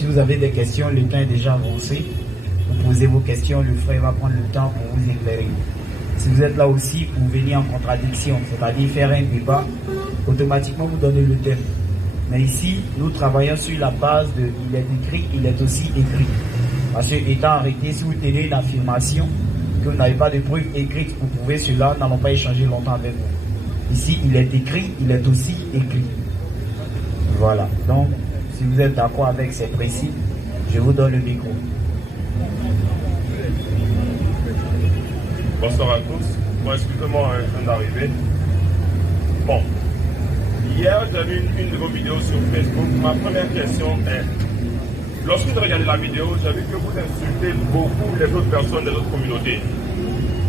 Si vous avez des questions, le temps est déjà avancé. Vous posez vos questions, le frère va prendre le temps pour vous éclairer. Si vous êtes là aussi pour venir en contradiction, c'est-à-dire faire un débat, automatiquement vous donnez le thème. Mais ici, nous travaillons sur la base de il est écrit, il est aussi écrit. Parce que étant arrêté, si vous tenez une affirmation, que vous n'avez pas de preuve écrite pour prouver cela, nous n'allons pas échanger longtemps avec vous. Ici, il est écrit, il est aussi écrit. Voilà. Donc, si vous êtes d'accord avec ces principes, je vous donne le micro. Bonsoir à tous. Bon, excusez-moi, je viens d'arriver. Bon. Hier, j'ai vu une de vos vidéos sur Facebook. Ma première question est, lorsque vous regardez la vidéo, j'ai vu que vous insultez beaucoup les autres personnes de notre communauté.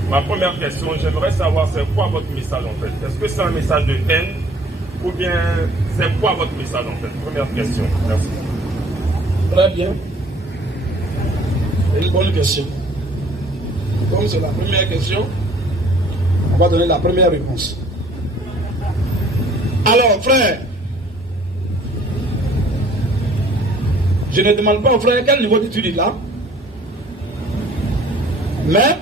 Ma première question, j'aimerais savoir c'est quoi votre message en fait. Est-ce que c'est un message de haine ou bien c'est quoi votre message en fait? Première question. Merci. Très bien. Une bonne question. Comme c'est la première question, on va donner la première réponse. Alors, frère, je ne demande pas au frère quel niveau d'études il a, mais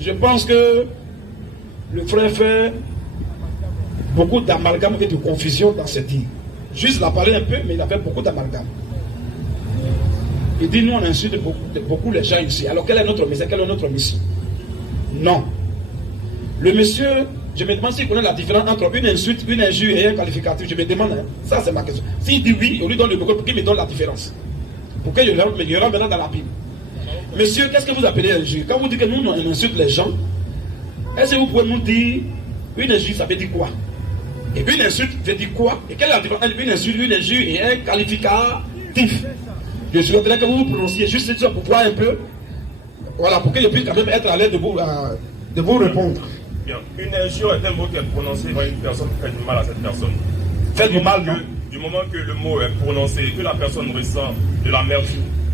je pense que le frère fait beaucoup d'amalgame et de confusion dans ce dit. Juste l'a parlé un peu, mais il a fait beaucoup d'amalgame. Il dit, nous on insulte beaucoup les gens ici. Alors quel est notre message, quelle est notre mission? Non. Le monsieur, je me demande s'il connaît la différence entre une insulte, une injure et un qualificatif. Je me demande, hein. Ça c'est ma question. S'il dit oui, on lui donne le micro pour qu'il me donne la différence. Pour qu'il y aura maintenant dans la Bible. Monsieur, qu'est-ce que vous appelez injure? Quand vous dites que nous on insulte les gens, est-ce que vous pouvez nous dire une injure ça veut dire quoi? Et une insulte veut dire quoi? Et quelle est la différence entre une insulte, une injure et un qualificatif? Je souhaiterais que vous vous prononciez juste ça pour voir un peu. Voilà, pour que je puisse quand même être à l'aise de vous répondre. Bien. Une injure est un mot qui est prononcé par une personne qui fait du mal à cette personne. Fait du mal, non? Du moment que le mot est prononcé et que la personne ressent de la merde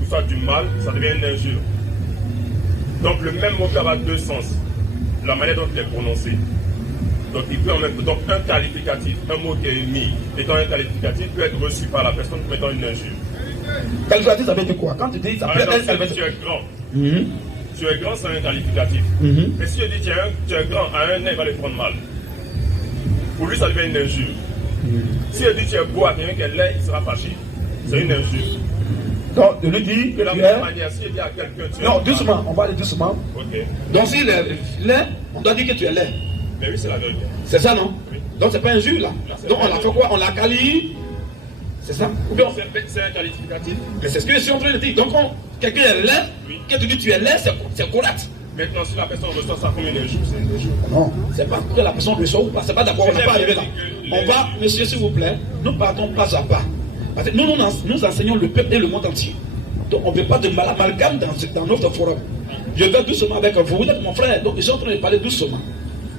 ou soit du mal, ça devient une injure. Donc le même mot peut avoir deux sens. La manière dont il est prononcé. Donc il peut en même temps, donc un qualificatif, un mot qui est mis étant un qualificatif peut être reçu par la personne comme étant une injure. Qualificatif, ça veut dire quoi? Quand tu dis ça peut être. Tu es grand. Tu es grand, c'est un qualificatif. Mais si je dis tu es grand, à un an, il va le prendre mal. Pour lui, ça devient une injure. Si je dis tu es beau à quelqu'un qui est laid, il sera fâché. C'est une injure. Donc, de lui dire. De la même manière, si je dis à quelqu'un tu es. Non, doucement, on va aller doucement. Ok. Donc, s'il est laid, on doit dire que tu es laid. Mais oui, c'est la vérité. C'est ça, non? Oui. Donc, c'est pas injure, là. Donc, on l'a fait quoi? On l'a qualifié. C'est ça? Ou bien c'est un qualificatif. Mais c'est ce que je suis en train de dire. Donc, quelqu'un est laid, quand tu dis tu es laid, c'est correct. Maintenant, si la personne reçoit ça comme une injure, c'est une injure. Non, c'est pas que la personne reçoit ou pas. C'est pas d'accord, on n'a pas arrivé là. On va, monsieur, s'il vous plaît, nous partons pas à pas. Parce que nous enseignons le peuple et le monde entier. Donc, on ne veut pas de amalgame dans notre forum. Je vais doucement avec vous. Vous êtes mon frère, donc je suis en train de parler doucement.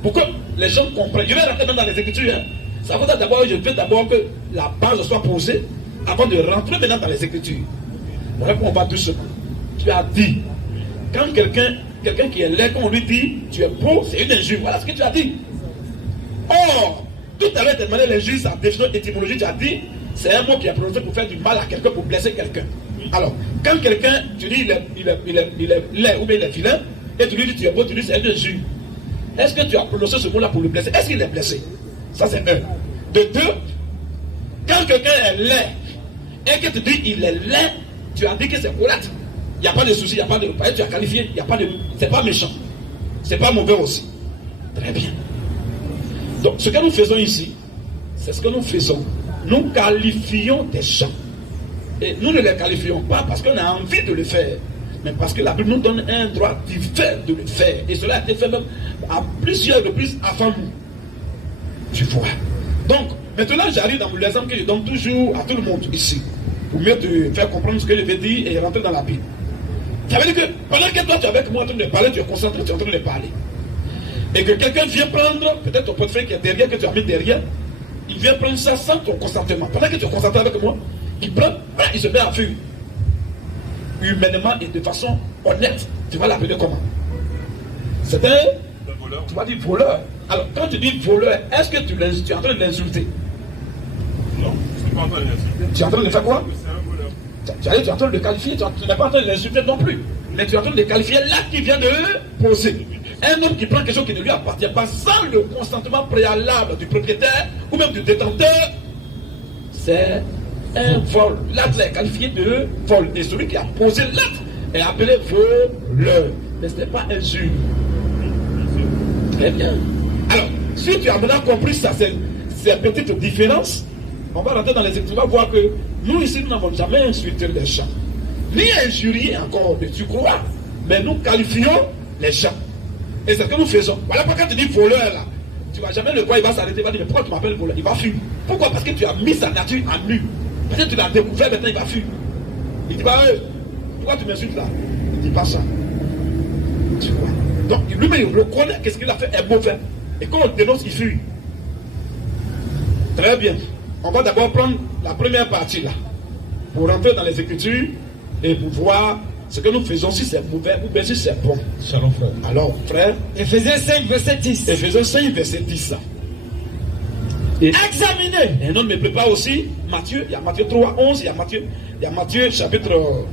Pour que les gens comprennent. Je vais rentrer même dans les Écritures. Hein. Ça veut dire d'abord, je veux d'abord que la base soit posée avant de rentrer maintenant dans les Écritures. Voilà qu'on va doucement. Tu as dit, quand quelqu'un qui est laid, quand on lui dit tu es beau, c'est une injure. Voilà ce que tu as dit. Or, tout à l'heure, tu as demandé l'injure, sa définition étymologique, tu as dit c'est un mot qui est prononcé pour faire du mal à quelqu'un, pour blesser quelqu'un. Alors, quand quelqu'un, tu dis il est laid ou bien il est vilain, et tu lui dis tu es beau, tu lui dis c'est une injure. Est-ce que tu as prononcé ce mot-là pour le blesser? Est-ce qu'il est blessé? Ça, c'est un. De deux, quand quelqu'un est laid, et que tu dis il est laid, tu as dit que c'est correct. Il n'y a pas de souci, il n'y a pas de. Tu as qualifié, il n'y a pas de. C'est pas méchant. C'est pas mauvais aussi. Très bien. Donc, ce que nous faisons ici, c'est ce que nous faisons. Nous qualifions des gens. Et nous ne les qualifions pas parce qu'on a envie de le faire, mais parce que la Bible nous donne un droit divin de le faire. Et cela a été fait même à plusieurs reprises avant nous. Tu vois. Donc, maintenant j'arrive dans l'exemple que je donne toujours à tout le monde ici, pour mieux te faire comprendre ce que je vais dire et rentrer dans la Bible. Ça veut dire que pendant que toi tu es avec moi en train de parler, tu es concentré, tu es en train de parler. Et que quelqu'un vient prendre, peut-être ton portefeuille qui est derrière, que tu as mis derrière, il vient prendre ça sans ton consentement. Pendant que tu es concentré avec moi, il prend, il se met à fuir. Humainement et de façon honnête. Tu vas l'appeler comment? C'est un voleur. Tu vas dire voleur. Alors, quand tu dis voleur, est-ce que tu es en train de l'insulter? Non, je ne suis pas en train de l'insulter. Tu es en train de faire quoi? C'est un voleur. Tu es en train de le qualifier, tu n'es pas en train de l'insulter non plus. Mais tu es en train de qualifier l'acte qu'il vient de poser. Un homme qui prend quelque chose qui ne lui appartient pas sans le consentement préalable du propriétaire ou même du détenteur, c'est un vol. L'acte est qualifié de vol. Et celui qui a posé l'acte est appelé voleur. Mais ce n'est pas injure. Très bien. Alors, si tu as maintenant compris ça, ces petites différences, on va rentrer dans les études, on va voir que nous ici, nous n'avons jamais insulté les gens. Ni injurié encore, tu crois. Mais nous qualifions les gens. Et c'est ce que nous faisons. Voilà pourquoi tu dis voleur là. Tu ne vas jamais le voir, il va s'arrêter, il va dire, mais pourquoi tu m'appelles voleur? Il va fuir. Pourquoi? Parce que tu as mis sa nature en nu. Parce que tu l'as découvert, maintenant il va fuir. Il dit, bah, pourquoi tu m'insultes là? Il ne dit pas ça. Tu vois. Donc lui-même, il reconnaît que ce qu'il a fait est mauvais. Et quand on le dénonce, il fuit. Très bien. On va d'abord prendre la première partie là. Pour rentrer dans les Écritures et pour voir ce que nous faisons, si c'est mauvais ou bien si c'est bon. Shalom, frère. Alors, frère. Éphésiens 5, verset 10. Éphésiens 5, verset 10. Et examinez. Et on me prépare aussi Matthieu. Il y a Matthieu 3, 11. Il y a Matthieu chapitre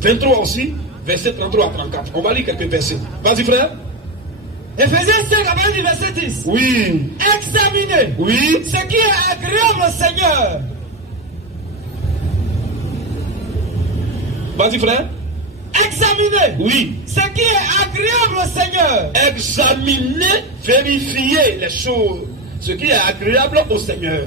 23 aussi, verset 33 à 34. On va lire quelques versets. Vas-y, frère. Éphésiens 5, à partir du verset 10. Oui. Examinez. Oui. Ce qui est agréable au Seigneur. Vas-y, frère. Examinez. Oui. Ce qui est agréable au Seigneur. Examinez, vérifiez les choses. Ce qui est agréable au Seigneur.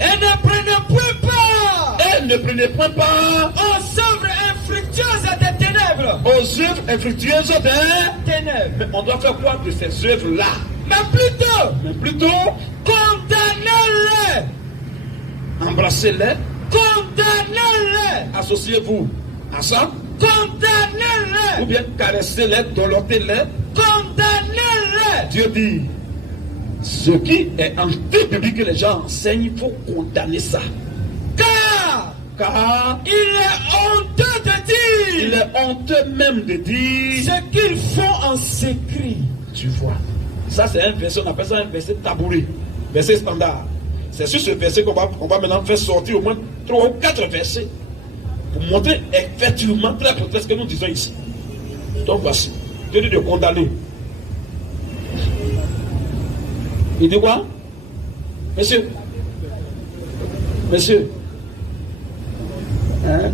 Et ne prenez point part. Et ne prenez point part aux œuvres infructueuses des ténèbres. Aux œuvres infructueuses des ténèbres. Mais on doit faire quoi de ces œuvres-là? Mais plutôt, condamnez-les. Embrassez-les. Condamnez-les. Associez-vous à ça. Condamnez-les. Ou bien caressez-les, dolotez-les. Condamnez-les. Dieu dit, ce qui est anti-biblique que les gens enseignent, il faut condamner ça. Car il est honteux de dire. Il est honteux même de dire ce qu'ils font en secret. Tu vois. Ça c'est un verset, on appelle ça un verset tabouret. Verset standard. C'est sur ce verset qu'on va maintenant faire sortir au moins 3 ou 4 versets. Pour montrer effectivement très peut-être ce que nous disons ici. Donc voici. Dieu dit de condamner. Il dit quoi? Monsieur.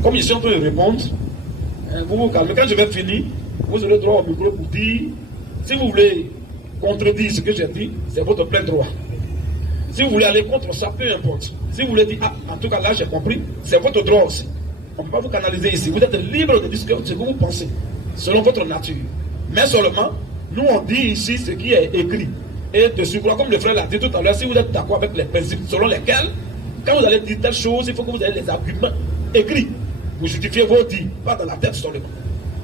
Comme ici on peut répondre, vous vous calmez. Quand je vais finir, vous aurez droit au micro pour dire, si vous voulez contredire ce que j'ai dit, c'est votre plein droit. Si vous voulez aller contre ça, peu importe. Si vous voulez dire, en tout cas là j'ai compris, c'est votre droit aussi. On ne peut pas vous canaliser ici. Vous êtes libre de dire ce que vous pensez, selon votre nature. Mais seulement, nous on dit ici ce qui est écrit. Et de surcroît, comme le frère l'a dit tout à l'heure, si vous êtes d'accord avec les principes selon lesquels, quand vous allez dire telle chose, il faut que vous ayez les arguments écrits. Vous justifiez vos dits, pas dans la tête seulement.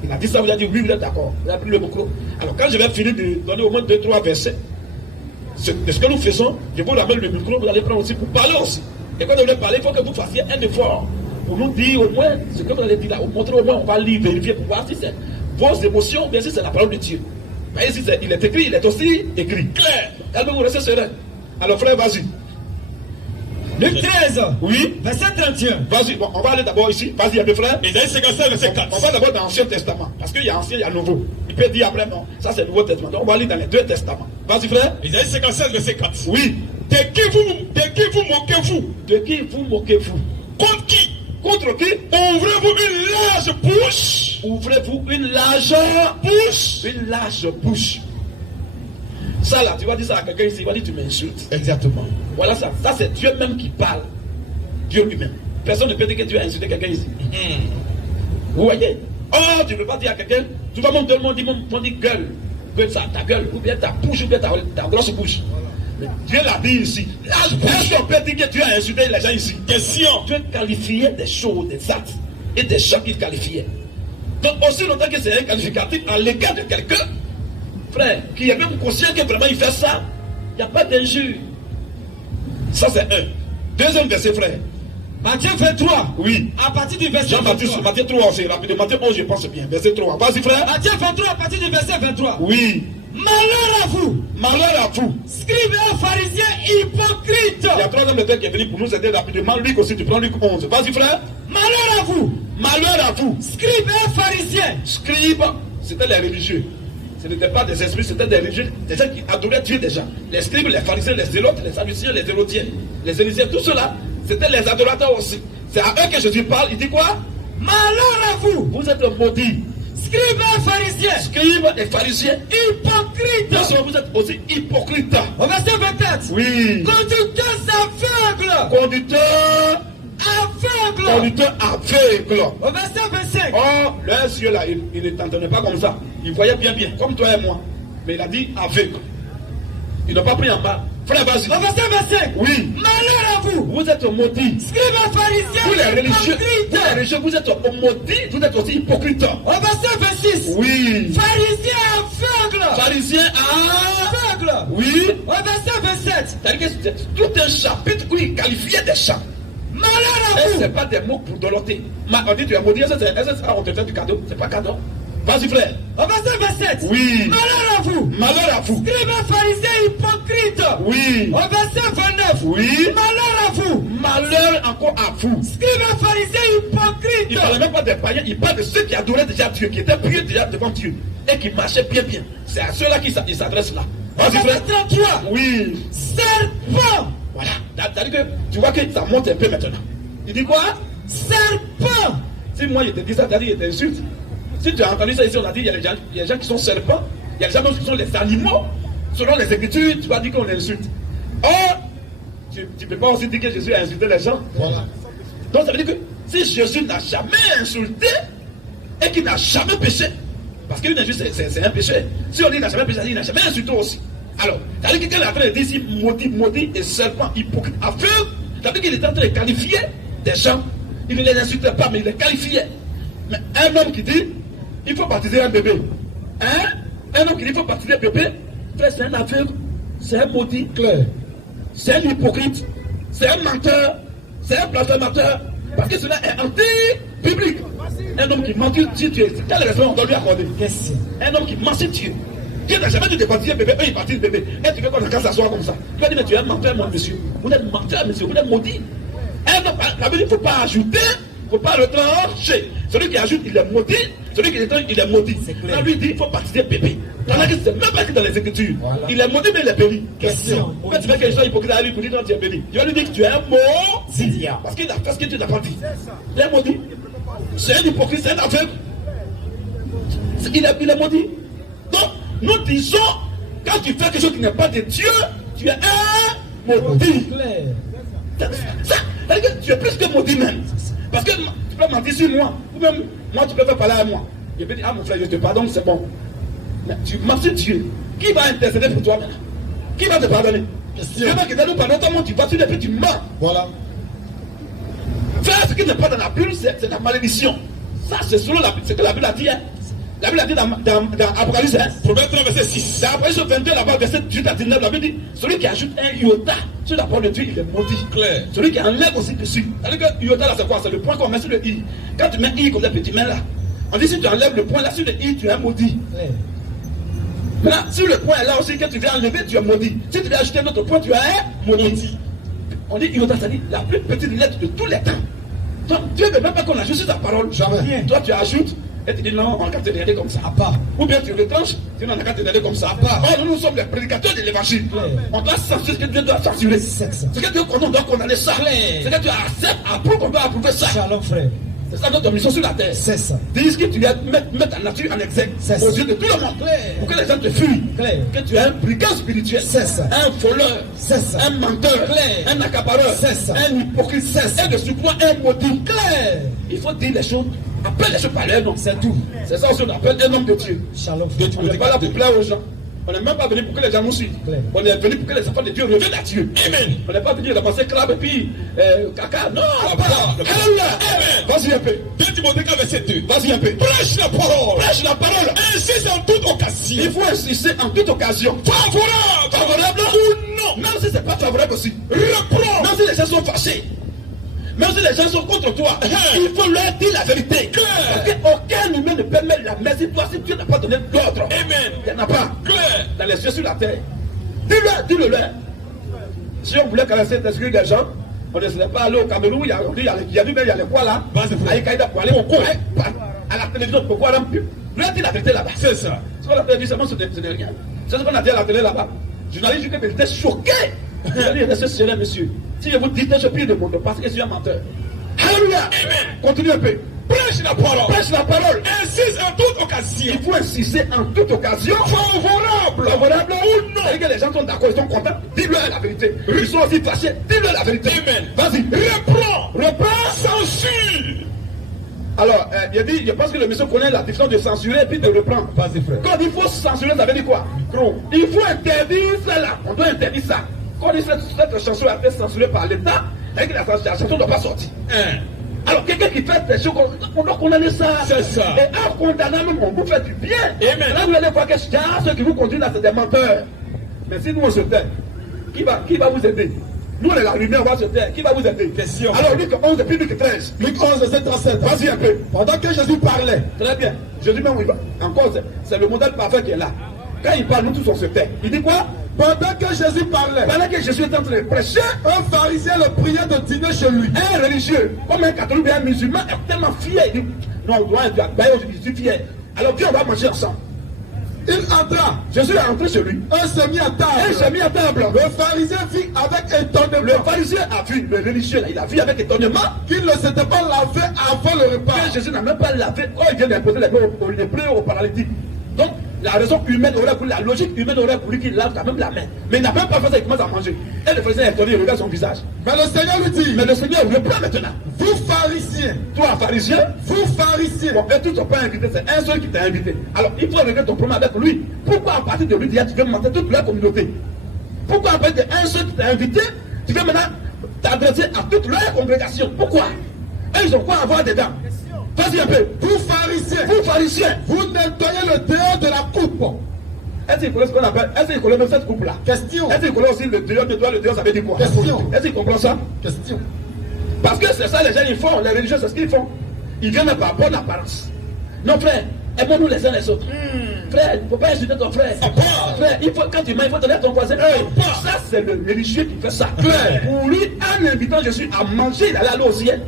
Il a dit ça, vous avez dit oui, vous êtes d'accord. Vous avez pris le micro. Alors quand je vais finir de donner au moins 2-3 versets, de ce que nous faisons, je vous ramène le micro, vous allez prendre aussi pour parler aussi. Et quand vous allez parler, il faut que vous fassiez un effort pour nous dire au moins ce que vous allez dire là. Vous montrer au moins, on va lire, vérifier pour voir si c'est vos émotions ou bien si c'est la parole de Dieu. Mais ici, il est écrit, il est aussi écrit. Clair. Calmez-vous, restez serein. Alors frère, vas-y. Luc 13. Oui. Verset 31. Vas-y, bon, on va aller d'abord ici. Vas-y, il y a deux frères. Isaïe 57, verset 4. On va d'abord dans l'Ancien Testament. Parce qu'il y a Ancien, il y a Nouveau. Il peut dire après, non, ça c'est le Nouveau Testament. Donc on va aller dans les deux testaments. Vas-y, frère. Isaïe 57, verset 4. Oui. De qui vous moquez-vous? De qui vous moquez-vous? Contre qui? Contre qui? Ouvrez-vous une large bouche. Ouvrez-vous une large bouche. Une large bouche. Ça là, tu vas dire ça à quelqu'un ici, il va dire tu m'insultes. Exactement. Voilà ça. Ça c'est Dieu même qui parle. Dieu lui-même. Personne ne peut dire que tu as insulté quelqu'un ici. Vous voyez? Oh, tu ne peux pas dire à quelqu'un, tu vas monter le monde, dit gueule. Gueule ça, ta gueule, ou bien ta bouche, ou bien ta grosse bouche. Mais Dieu l'a dit ici. Est-ce qu'on peut dire que tu as insulté les gens ici? Question. Dieu qualifiait des choses, des actes et des gens qu'il qualifiait. Donc aussi longtemps que c'est un qualificatif à l'égard de quelqu'un, frère, qui est même conscient que vraiment il fait ça, il n'y a pas d'injure. Ça c'est un. Deuxième verset, frère. Matthieu 23. Oui. À partir du verset Jean-Baptiste, 23. Matthieu 3 aussi, rapidement. Matthieu 11, je pense bien. Verset 3. Vas-y, frère. Matthieu 23 à partir du verset 23. Oui. Malheur à vous. Malheur à vous. Scribes et pharisiens hypocrites. Il y a 3 hommes de tête qui est venu pour nous aider rapidement. Luc aussi, tu prends Luc 11. Vas-y, frère. Malheur à vous. Malheur à vous. Scribes et pharisiens. Scribes, c'était les religieux. Ce n'étaient pas des esprits, c'était des religieux, des gens qui adoraient Dieu déjà. Les scribes, les pharisiens, les zélotes, les sadduciens, les hérodiens, les élyséens, tout cela, c'était les adorateurs aussi. C'est à eux que Jésus parle. Il dit quoi? Malheur à vous. Vous êtes maudits. Scribes et pharisiens. Scribes et pharisiens. Hypocrites. Vous êtes aussi hypocrites. Au verset 24. Oui. Conducteurs aveugles. Conducteurs aveugles. Conducteurs aveugles. Au verset 25. Oh, leurs yeux là, ils ne t'entendaient pas comme ça. Ils voyaient bien, comme toi et moi. Mais il a dit aveugle. Ils n'ont pas pris en bas. Frère, vas-y. Au verset 25. Oui. Malheur à vous. Vous êtes maudits. Scribes et pharisiens. Vous les religieux, vous êtes maudits. Vous êtes aussi hypocrites. Au verset 26. Oui. Pharisiens aveugles. Pharisiens aveugles. Oui. Au verset 27. C'est-à-dire que c'est tout un chapitre où il qualifiait des chants. Malheur à Et vous. ce n'est pas des mots pour doloter. On dit tu es maudit, est-ce que on te fait du cadeau? C'est pas cadeau. Vas-y frère. Au verset 27. Oui. Malheur à vous. Malheur à vous. Scribes et pharisiens hypocrites. Oui. Au verset 29. Oui. Malheur à vous. Malheur encore à vous. Scribes et pharisiens hypocrites. Il ne parlait même pas des païens, il parle de ceux qui adoraient déjà Dieu, qui étaient pieux déjà devant Dieu et qui marchaient bien. C'est à ceux-là qu'il s'adresse là. Vas-y frère. 33. Oui. Serpent. Voilà. C'est-à-dire que tu vois que ça monte un peu maintenant. Il dit quoi? Serpent. Si moi je te dis ça, c'est-à-dire qu'il t'insulte. Si tu as entendu ça ici, on a dit il y a des gens qui sont serpents, il y a des gens même qui sont les animaux. Selon les Écritures, tu vas dire qu'on insulte. Or, tu ne peux pas aussi dire que Jésus a insulté les gens. Voilà. Donc ça veut dire que si Jésus n'a jamais insulté et qu'il n'a jamais péché, parce qu'une injuste c'est un péché. Si on dit qu'il n'a jamais péché, il n'a jamais insulté aussi. Alors, ça veut dire que quand il est en train de dire ici maudit et serpent, hypocrite, aveugle, ça veut dire qu'il est en train de qualifier des gens. Il ne les insultait pas, mais il les qualifiait. Mais un homme qui dit il faut baptiser un bébé. Hein? Un homme qui dit il faut baptiser un bébé, frère, c'est un aveugle, c'est un maudit, clair. C'est un hypocrite, c'est un menteur, c'est un blasphémateur, parce que cela est anti-biblique. Un homme qui ment sur Dieu, quel respect on doit lui accorder? Un homme qui ment sur Dieu. Dieu n'a jamais dit de baptiser un bébé, eux ils baptisent le bébé. Et tu veux qu'on a s'asseoir comme ça. Tu vas dire, mais tu es un menteur, mon monsieur. Vous êtes menteur, monsieur, vous êtes maudit. Un homme, ça veut dire qu'il ne faut pas ajouter, il ne faut pas retrancher. Celui qui ajoute, il est maudit. Celui qui retranche, il est maudit. Là, lui dit, il faut baptiser bébé. Pendant que c'est même pas écrit dans les Écritures. Voilà. Il est maudit, mais il est béni. Question. Quand tu veux qu'il soit hypocrite à lui pour dire, non, tu es béni. Tu vas lui dire que tu es un maudit. Parce qu'il a fait ce que tu n'as pas dit. Il est maudit. C'est un hypocrite, c'est un aveugle. Il est maudit. Donc, nous disons, quand tu fais quelque chose qui n'est pas de Dieu, tu es un maudit. Ça, c'est-à-dire que tu es plus que maudit même. Parce que tu peux mentir sur moi. Ou même, moi, tu peux faire parler à moi. Je peux dire, ah mon frère, je te pardonne, c'est bon. Mais tu mens sur Dieu. Qui va intercéder pour toi maintenant? Qui va te pardonner? Dieu va quitter nous pendant ton monde, tu vas sur les pieds, tu mens. Voilà. Faire ce qui n'est pas dans la Bible, c'est la malédiction. Ça, c'est selon ce que la Bible a dit. Hein. La Bible a dit dans Apocalypse, hein? Proverbe 3, verset 6. Dans Apocalypse 22, là-bas, verset 18 à 19, la Bible dit celui qui ajoute un iota sur la parole de Dieu, il est maudit. Claire. Celui qui enlève aussi dessus. C'est-à-dire que iota là, c'est quoi? C'est le point qu'on met sur le i. Quand tu mets i comme ça, tu mets là. On dit si tu enlèves le point là sur le i, tu es un maudit. Claire. Maintenant, si le point est là aussi, quand tu viens enlever, tu es maudit. Si tu viens ajouter un autre point, tu es un maudit. On dit iota, c'est-à-dire la plus petite lettre de tous les temps. Donc, Dieu ne veut même pas qu'on ajoute sur ta parole. Jamais. Toi, tu ajoutes. Et tu dis non, on n'a qu'à te regarder comme ça. À part. Ou bien tu retranches, tu n'en as qu'à te regarder comme ça. À part. Or, nous sommes les prédicateurs de l'évangile. On doit censurer ce que Dieu doit censurer. Ce que Dieu doit condamner ça. Ce que Dieu accepte, approuve, on doit approuver ça. Shalom, frère. C'est ça notre mission sur la terre. C'est ça. Dis que tu viens mettre ta nature en exergue aux yeux de tout le monde. Pour que les gens te fuient. Que tu es un brigand spirituel. C'est ça. Un voleur. C'est ça. Un menteur. Un accapareur. C'est ça. Un hypocrite. C'est ça. Et de surcroît un maudit. Il faut dire les choses. Appelle les choses par leur nom. C'est tout. C'est ça aussi on appelle un homme de Dieu. Shalom. On n'est pas là pour plaire aux gens. On n'est même pas venu pour que les gens nous suivent. On est venu pour que les enfants de Dieu reviennent à Dieu. Amen. On n'est pas venu de penser crabe et puis caca. Non. Alléluia. Amen. Vas-y un peu. 2 Timothée 4, verset 2. Vas-y un peu. Prêche la parole. Prêche la parole. Insiste en toute occasion. Il faut insister en toute occasion. Favorable. Favorable ou non. Même si c'est pas favorable aussi. Reprends. Même si les gens sont fâchés. Même si les gens sont contre toi, il faut leur dire la vérité. Parce qu'aucun humain ne peut mettre la main toi si Dieu n'a pas donné d'ordre. Amen. Il n'y en a pas. Dans les cieux sur la terre. Dis-le leur. Si on voulait caresser l'esprit des gens, On ne serait pas allé au Cameroun, il y a les quoi là. Aïkaïda pour aller au coin. À la télévision, pourquoi on pub? Lui a dit la vérité là-bas. C'est ça. Ce qu'on a dit, ce n'est rien. C'est ce qu'on a dit à la télé là-bas. Journaliste, je j'étais choqué. Je lui ai dit, c'est monsieur. Si je vous dis, je prie de mon dos parce que je suis un menteur. Alléluia. Continue un peu. Prêche la parole. Prêche la parole. Insiste en toute occasion. Il faut insister en toute occasion. Favorable. Favorable ou non. C'est que les gens sont d'accord, ils sont contents. Dis-leur la vérité. Ils sont aussi fâchés. Dis-leur la vérité. Amen. Vas-y. Reprends. Censure. Alors, il a dit, je pense que le monsieur connaît la différence de censurer et puis de reprendre. Vas-y, frère. Quand il faut censurer, ça veut dire quoi? Il faut interdire cela. On doit interdire ça. Quand cette chanson a été censurée par l'État, et que la chanson ne doit pas sortir. Alors, quelqu'un qui fait des choses, on doit condamner ça. C'est ça. Et en condamnant, même, on vous fait du bien. Amen. Là, vous allez voir que ceux qui vous conduisent là, c'est des menteurs. Mais si nous, on se tait, qui va vous aider? Nous, on est la lumière, on va se taire. Qui va vous aider? Question. Alors, Luc 11 et puis Luc 13. Luc 11, verset 37. Vas-y un peu. Pendant que Jésus parlait, Très bien. Jésus même, il va. Encore, c'est le modèle parfait qui est là. Quand il parle, nous tous on se tait. Il dit quoi? pendant que Jésus parlait, Pendant que Jésus est en train de prêcher, un pharisien le priait de dîner chez lui. un religieux, comme un catholique ou un musulman, est tellement fier. Il dit, non, on doit être je suis fier. Alors viens, on va manger ensemble. Il entra. Jésus est entré chez lui. Un s'est mis à table. Un s'est mis à table. Le pharisien vit avec étonnement. Le pharisien a vu, le religieux, là, il a vu avec étonnement Qu'il ne s'était pas lavé avant le repas. que Jésus n'a même pas lavé. Oh, il vient d'imposer les mains aux lépreux, aux paralytiques. Donc, la raison humaine aurait voulu, la logique humaine aurait voulu qu'il lave quand même la main. Mais il n'a même pas fait ça, il commence à manger. Et le pharisien est étonné, il regarde son visage. Mais le Seigneur lui dit, Mais le Seigneur reprend maintenant. vous pharisiens, Toi, pharisien, vous pharisiens, bon, et tous ne sont pas invités, c'est un seul qui t'a invité. Alors, il faut régler ton problème avec lui. Pourquoi à partir de lui, tu veux mentir toute la communauté? Pourquoi à partir d'un seul qui t'a invité, tu veux maintenant t'adresser à toute leur congrégation? Pourquoi? Et ils ont quoi à voir dedans? Vas-y un peu. vous pharisiens, Vous, pharisiens, vous nettoyez le dehors de la coupe. est-ce qu'ils connaissent ce qu'on appelle? Est-ce qu'ils connaissent même cette coupe-là? Question, Est-ce qu'ils connaissent aussi le dehors, ça veut dire quoi? Question. Est-ce qu'ils comprennent ça? question. Parce que c'est ça les gens ils font, les religieux c'est ce qu'ils font. Ils viennent par bonne apparence. Non frère, aimons-nous les uns les autres. Frère, il ne faut pas insulter ton frère. Frère, quand tu mets, il faut donner à ton voisin. Ça c'est le religieux qui fait ça. Pour lui, en invitant Jésus à manger, il allait aller au ciel.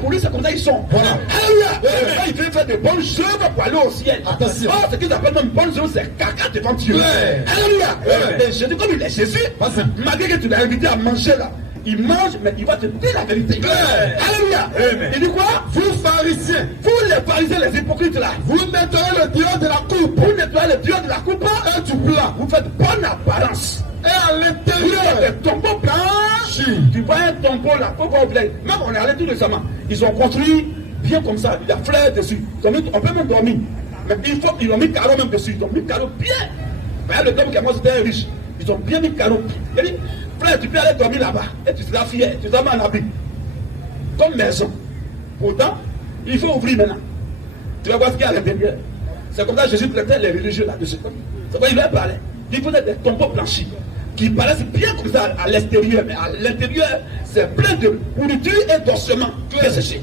Pour lui, c'est comme ça ils sont. Voilà. Alléluia. Quand il veut faire de bonnes œuvres pour aller au ciel. Attention. Oh, ce qu'ils appellent même bonnes œuvres, c'est caca devant Dieu. Ouais. Alléluia. Et Jésus, comme il est Jésus, malgré que tu l'as invité à manger là, il mange, mais il va te dire la vérité. Alléluia. Il dit quoi? Vous pharisiens, Vous les pharisiens, les hypocrites là, vous nettoyez le dehors de la coupe vous nettoyez le dehors de la coupe et du plat. vous faites bonne apparence. Et à Vous l'intérieur, faites des tombeaux blancs. Tu vois un tombeau là, faut voir au village. Même on est allé tout récemment. Ils ont construit bien comme ça, il y a fleurs dessus. On peut même dormir. Mais ils ont mis carreaux même dessus. Ils ont mis carreaux bien. Mais le temple qui a moi c'était un riche. Ils ont bien mis carreaux. Il dit, frère, tu peux aller dormir là-bas. Et tu seras fier, tu seras mal habillé. Comme maison. Pourtant, il faut ouvrir maintenant. Tu vas voir ce qu'il y a à l'intérieur. C'est comme ça que Jésus traitait les religieux là-dessus. C'est pourquoi il leur parlait. Il faisait des tombeaux blanchis qui paraissent bien comme ça à l'extérieur, mais à l'intérieur, c'est plein de pourriture et d'ossements desséchés.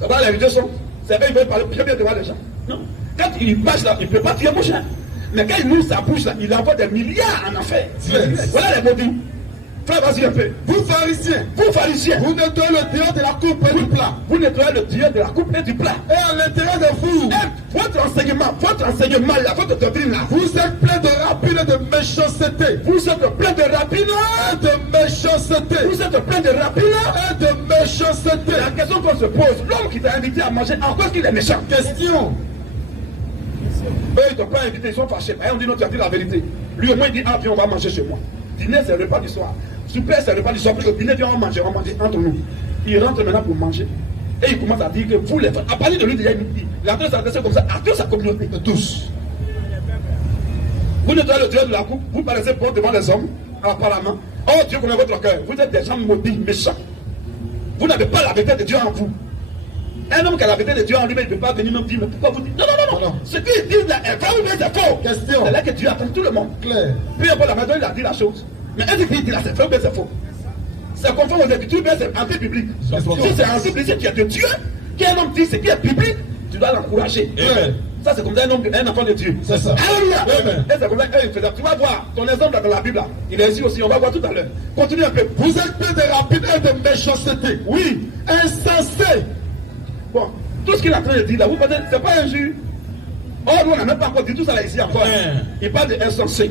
Ça va, les religieux sont. C'est vrai, ils veulent parler bien devant les gens. Non. Quand il passe là, il ne peut pas tuer mon chien. Mais quand il ouvre sa bouche là, il envoie des milliards en enfer. Voilà les maudits. Frère, vas-y un peu. vous pharisiens, Vous, pharisiens, vous nettoyez le dehors de la coupe et du plat. vous nettoyez le dehors de la coupe et du plat. Et à l'intérieur de vous, Et votre enseignement là, votre doctrine là, vous êtes plein de rapines et de méchanceté. vous êtes plein de rapines. Et de méchanceté. Vous êtes plein de rapines. Et de méchanceté. La question qu'on se pose, l'homme qui t'a invité à manger, en quoi qu'il est méchant? Question. Eux, ils t'ont pas invité, ils sont fâchés. Et on dit non, tu as dit la vérité. Lui au moins il dit, ah, viens, on va manger chez moi. Dîner, c'est le repas du soir. Super, c'est le repas du soir. Parce que dîner, viens, on va manger entre nous. Il rentre maintenant pour manger. Et il commence à dire que vous les frères, à partir de lui déjà, il est en train de s'adresser comme ça à toute sa communauté. Tous. Vous nettoyez le Dieu de la coupe, vous paraissez bon devant les hommes, apparemment. Oh, Dieu connaît votre cœur. Vous êtes des gens maudits, méchants. Vous n'avez pas la vérité de Dieu en vous. Un homme qui a la vérité de Dieu en lui, il ne peut pas venir me dire, mais pourquoi vous dites? Non, non, non, non. Ce qu'ils disent là est vrai ou bien c'est faux? Question. C'est là que Dieu attend tout le monde. Claire. Puis après la maison, il a dit la chose. Mais est-ce qu'il dit là, c'est vrai ou bien c'est faux? C'est conforme aux Écritures, bien c'est anti-biblique. Si c'est anti-biblique, si tu es de Dieu, qu'un homme dit ce qui est biblique, tu dois l'encourager. Ça, c'est comme ça un enfant de Dieu. C'est ça. Alléluia. Amen. Et c'est comme ça qu'un faisait. Tu vas voir ton exemple dans la Bible. Là. Il est ici aussi. On va voir tout à l'heure. Continue un peu. Vous êtes plein de rapines et de méchanceté. Oui. Insensé. Bon, tout ce qu'il est en train de dire là, vous pensez, c'est pas injure. Oh, nous, on n'a même pas encore dit tout ça là ici encore. Il parle d'insensé,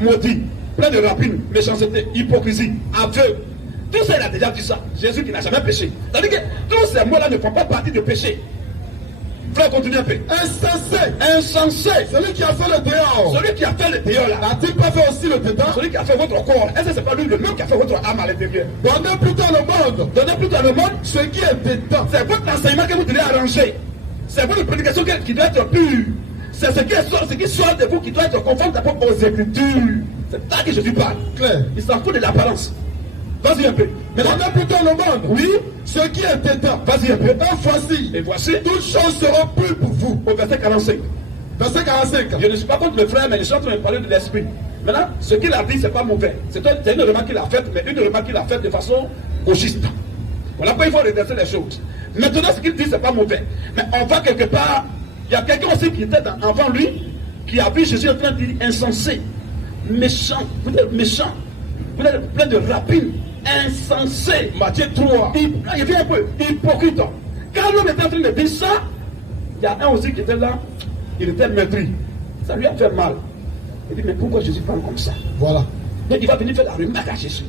maudit, plein de rapines, méchanceté, hypocrisie, aveu. Tout ça, il a déjà dit ça. Jésus qui n'a jamais péché. C'est-à-dire que tous ces mots-là ne font pas partie du péché. Frère, continue un peu. Insensé. Insensé. Celui qui a fait le dehors. Celui qui a fait le dehors là. N'a-t-il pas fait aussi le dedans? Celui qui a fait votre corps. Est-ce que c'est pas lui le même qui a fait votre âme à l'intérieur? Donnez plutôt le monde. Donnez plutôt le monde. Ce qui est dedans. C'est votre enseignement que vous devez arranger. C'est votre prédication qui doit être pure. C'est ce qui sort de vous qui doit être conforme d'abord aux Écritures. C'est ça que Jésus parle. Clair. Il s'en fout de l'apparence. Vas-y un peu. Donnez plutôt le monde. Oui. Ce qui est dedans. Vas-y un peu. Et voici. Et voici. Toutes choses seront plus pour vous. Au verset 45. Verset 45. Je ne suis pas contre le frère, mais je suis en train de parler de l'esprit. Maintenant, ce qu'il a dit, c'est pas mauvais. C'est une remarque qu'il a faite, mais une remarque qu'il a faite de façon gauchiste. Voilà pourquoi il faut redresser les choses. Maintenant, ce qu'il dit, c'est pas mauvais. Mais on va quelque part. Il y a quelqu'un aussi qui était avant lui, qui a vu Jésus en train de dire insensé, méchant. Vous êtes méchant. Vous êtes plein de rapines. Insensé. Matthieu 3. Il vient un peu. Hypocrite. Quand l'homme était en train de dire ça, il y a un aussi qui était là. Il était meurtri. Ça lui a fait mal. Il dit, mais pourquoi Jésus parle comme ça? Voilà. Donc il va venir faire la remarque à Jésus.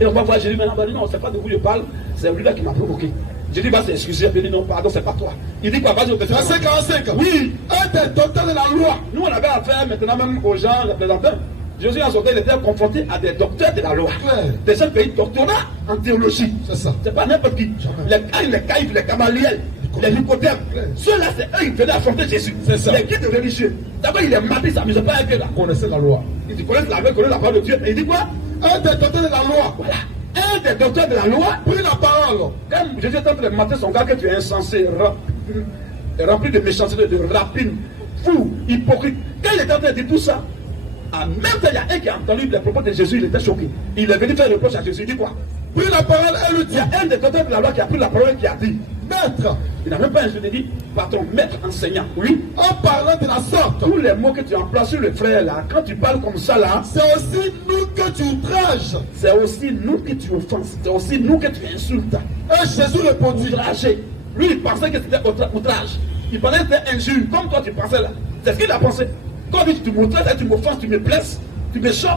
Et on va voir Jésus maintenant. Il va dire, non, c'est pas de vous je parle. C'est lui là qui m'a provoqué. Jésus va s'excuser. Il dit, non, pardon, c'est pas toi. Il dit quoi? Vas-y, Verset 45. Oui. Un des docteurs de la loi. Nous, on avait affaire maintenant même aux gens représentants. Jésus en sortant, il était confronté à des docteurs de la loi. Ouais. Des gens qui ont doctorat en théologie. C'est ça. C'est pas n'importe qui. Les caïfs, les camaliels, les nicodèmes. Ceux-là, c'est eux qui venaient affronter Jésus. C'est ça. Les guides religieux. D'abord, il est maté, il ne s'amusait pas avec eux là. Connaissez la loi. Ils connaissent la loi, ils connaissent la parole de Dieu. Et il dit quoi? Un des docteurs de la loi. Voilà. Un des docteurs de la loi. Pris la parole. Comme Jésus est en train de mater son gars que tu es insensé, rempli de méchanceté, de rapine, fou, hypocrite. Quand il est en train de dire tout ça, en même temps, il y a un qui a entendu les propos de Jésus, il était choqué. Il est venu faire reproche à Jésus. Il dit quoi? Pris la parole et lui Il dit. y a un des docteurs de la loi qui a pris la parole et qui a dit, Maître, il n'a même pas insulté, il dit, pardon, maître enseignant. Oui. en parlant de la sorte, Tous les mots que tu emploies sur le frère là, quand tu parles comme ça là, c'est aussi nous que tu outrages. c'est aussi nous que tu offenses. C'est aussi nous que tu insultes. Et Jésus répondit. Outragé. Lui, il pensait que c'était outrage. Il pensait que c'était injure, comme toi tu pensais là. C'est ce qu'il a pensé. Quand tu m'outrages, tu m'offenses, tu me blesses, tu me choques,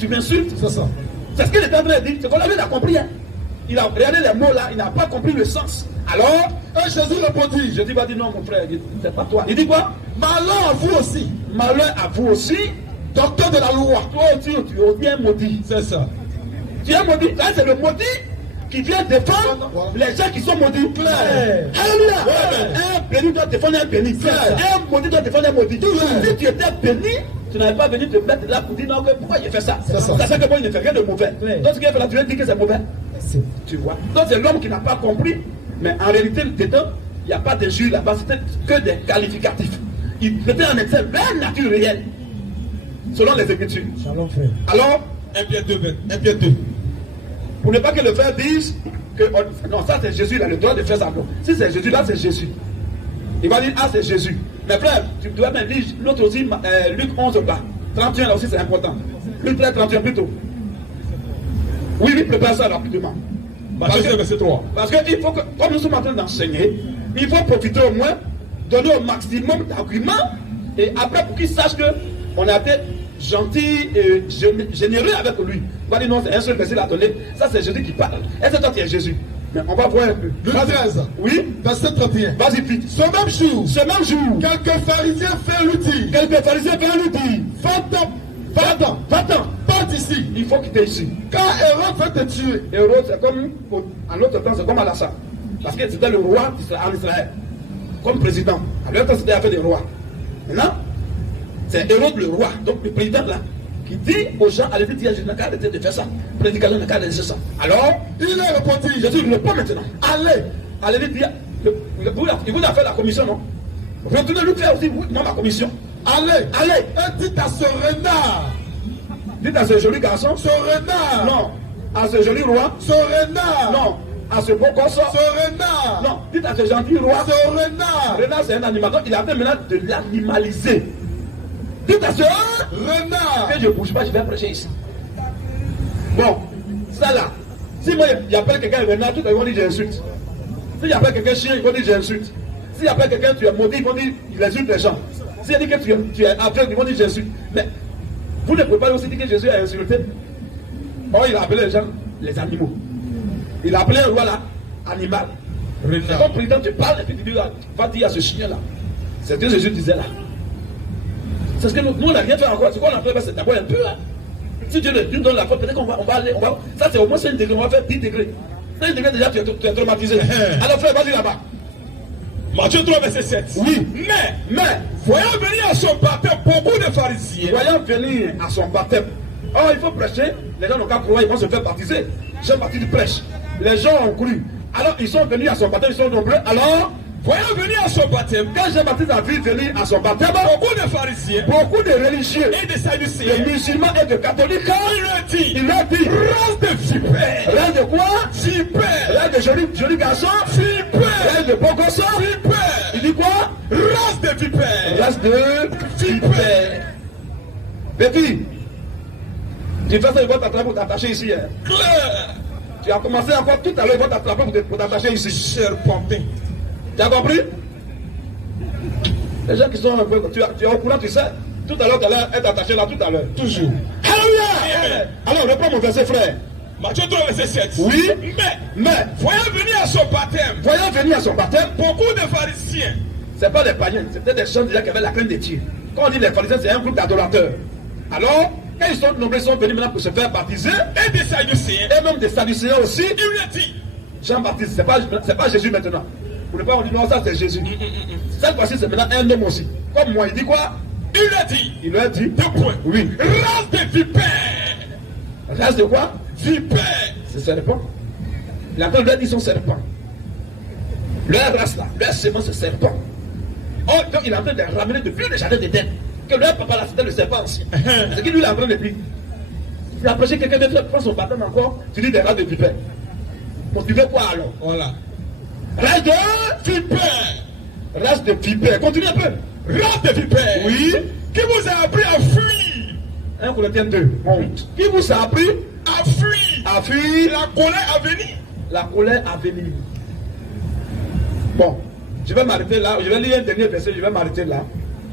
tu m'insultes. C'est ça. C'est ce qu'il était en train de dire. C'est qu'on lui, il a compris. Hein. Il a regardé les mots là, il n'a pas compris le sens. Alors, Et Jésus répondit. Jésus va dire non, mon frère, c'est pas toi. Il dit quoi? Malheur à vous aussi, Malheur à vous aussi. docteur de la loi. Toi aussi, tu es bien maudit. C'est ça. Tu es maudit. Là, c'est le maudit qui vient défendre les gens qui sont maudits. Claire. Alléluia. Ouais. Un béni doit défendre un béni. Claire. Un maudit doit défendre un maudit. Claire. Si tu étais béni, tu n'avais pas venu te mettre là pour dire non, pourquoi il fait ça? C'est ça. Ça fait que moi, il ne fait rien de mauvais. Claire. Donc, ce qu'il fait là, tu viens dire que c'est mauvais. Tu vois. Donc, c'est l'homme qui n'a pas compris. Mais en réalité, dedans, il n'y a pas d'injure là-bas, c'était que des qualificatifs. Il mettait en excès la nature réelle, selon les Écritures. Shalom, frère. Alors, 1 Pierre 2, 1 Pierre 2. pour ne pas que le frère dise que non, ça c'est Jésus, il a le droit de faire ça. Non. Si c'est Jésus, là c'est Jésus. Il va dire, ah c'est Jésus. Mais frère, tu dois même lire l'autre aussi, Luc 11 bas. 31 là aussi c'est important. Luc 13, 31 plutôt. Oui, oui, prépare ça rapidement. Verset 3. Parce qu'il faut que, comme nous sommes en train d'enseigner, il faut profiter au moins, donner au maximum d'arguments, et après pour qu'il sache qu'on a été gentil et généreux avec lui. On va dire non, c'est un seul verset à donner. Ça c'est Jésus qui parle. Est-ce que toi tu es Jésus? Mais on va voir un peu. Luc 13. Oui. Verset 31. Vas-y vite. Ce même jour, Ce même jour, quelques pharisiens firent lui dire. quelques pharisiens viennent lui dire, Va-t'en, va-t'en, parte ici, il faut quitter ici. car Hérode veut te tuer. Hérode, c'est comme, en autre temps, c'est comme Alassane. Parce que c'était le roi en Israël, comme président. À l'autre temps, c'était l'affaire des rois. Maintenant, c'est Hérode le roi, donc le président là, qui dit aux gens, allez dire à Jésus, n'a qu'à arrêter de faire ça. Prédicateur n'a qu'à arrêter ça. Alors, Il leur répondit. Jésus ne pas maintenant. Allez, Allez lui dire, il vous a fait la commission, non? Retournez lui faire aussi, moi, ma commission. allez, Allez, et dites à ce renard, dites à ce joli garçon, ce renard, non, à ce joli roi, ce renard, non, à ce beau gosse. Ce renard. Non, dites à ce gentil roi. Ce renard. Renard, c'est un animal. Donc, il a fait maintenant de l'animaliser. Dites à ce renard. Que je ne bouge pas, je vais prêcher ici. Bon, ça là. Si moi, j'appelle quelqu'un renard, tout à l'heure, ils vont dire j'insulte. Si j'appelle quelqu'un chien, ils vont dire j'insulte. Si j'appelle quelqu'un tu es maudit, ils vont dire il insulte les gens. Si il dit que tu es aveugle, ils vont dire j'insulte. Mais vous ne pouvez pas aussi dire que Jésus a insulté. Oh, il a appelé les gens les animaux. Il a appelé le roi là, animal. C'est comme président, tu parles et puis tu dis, va dire à ce chien là. C'est ce que Jésus disait là. C'est ce que nous on n'a rien fait encore. Ce qu'on a fait, c'est d'abord un peu là. Si Dieu nous donne la faute, peut-être qu'on va aller. Ça c'est au moins 5 degrés, on va faire 10 degrés. 5 degrés déjà, tu es traumatisé. Alors frère, vas-y là-bas. Matthieu 3, verset 7. Oui. Mais, voyant venir à son baptême beaucoup de pharisiens. Voyant venir à son baptême. Oh, il faut prêcher. Les gens n'ont qu'à croire, ils vont se faire baptiser. Jean-Baptiste prêche. Les gens ont cru. Alors, ils sont venus à son baptême, ils sont nombreux. Alors, voyant venir à son baptême, quand Jean-Baptiste a vu venir à son baptême, beaucoup de pharisiens, beaucoup de religieux, et de sadducéens, de musulmans et de catholiques, il leur dit, race de vipères. Race de quoi? Vipères. Race de jolis garçons. Vipères. Race de beaux garçons. Vipères. Il dit quoi? Race de vipères. Race de vipères. Petit, tu fais ça, ils vont t'attraper pour t'attacher ici. Hein. Claire. Tu as commencé encore tout à l'heure, ils vont t'attraper pour t'attacher ici. Serpentin. Tu as compris? Les gens qui sont un peu. Tu es au courant, tu sais. Tout à l'heure, tu allais être attaché là, tout à l'heure. Toujours. Alléluia! Alors, reprends mon verset, frère. Matthieu 3, verset 7. Oui. Mais, voyant venir à son baptême, beaucoup de pharisiens. Ce n'est pas des païens, c'était des gens déjà qui avaient la crainte de Dieu. Quand on dit les pharisiens, c'est un groupe d'adorateurs. Alors, quand ils sont nombreux, ils sont venus maintenant pour se faire baptiser. Et des sadducéens. Et même des sadducéens aussi. Il lui a dit, Jean-Baptiste, c'est pas Jésus maintenant. Pour ne pas on dit non, ça c'est Jésus. Cette fois-ci, c'est maintenant un homme aussi. Comme moi, il dit quoi? Il lui a dit. Il lui a dit. 2 points. Oui. Race de vipères. Race de quoi? Vipères. C'est serpent. La Bible lui a dit son serpent. Leur race là, leur semence c'est serpent. Oh, donc il est en train de ramener depuis le jardin d'Éden. Que leur papa là c'était le serpent ancien. C'est qu'il lui est en train de dire. Il a approché quelqu'un d'autre, prend son bâton encore, tu dis des races de vipères. Bon, tu veux quoi alors? Voilà. Race de vipères. Race de vipères. Continue un peu. Race de vipères. Oui. Qui vous a appris à fuir? 1 Corinthiens 2. Honte. Qui vous a appris à fuir? À fuir la colère à venir. La colère à venir. Bon, je vais m'arrêter là. Je vais lire un dernier verset. Je vais m'arrêter là.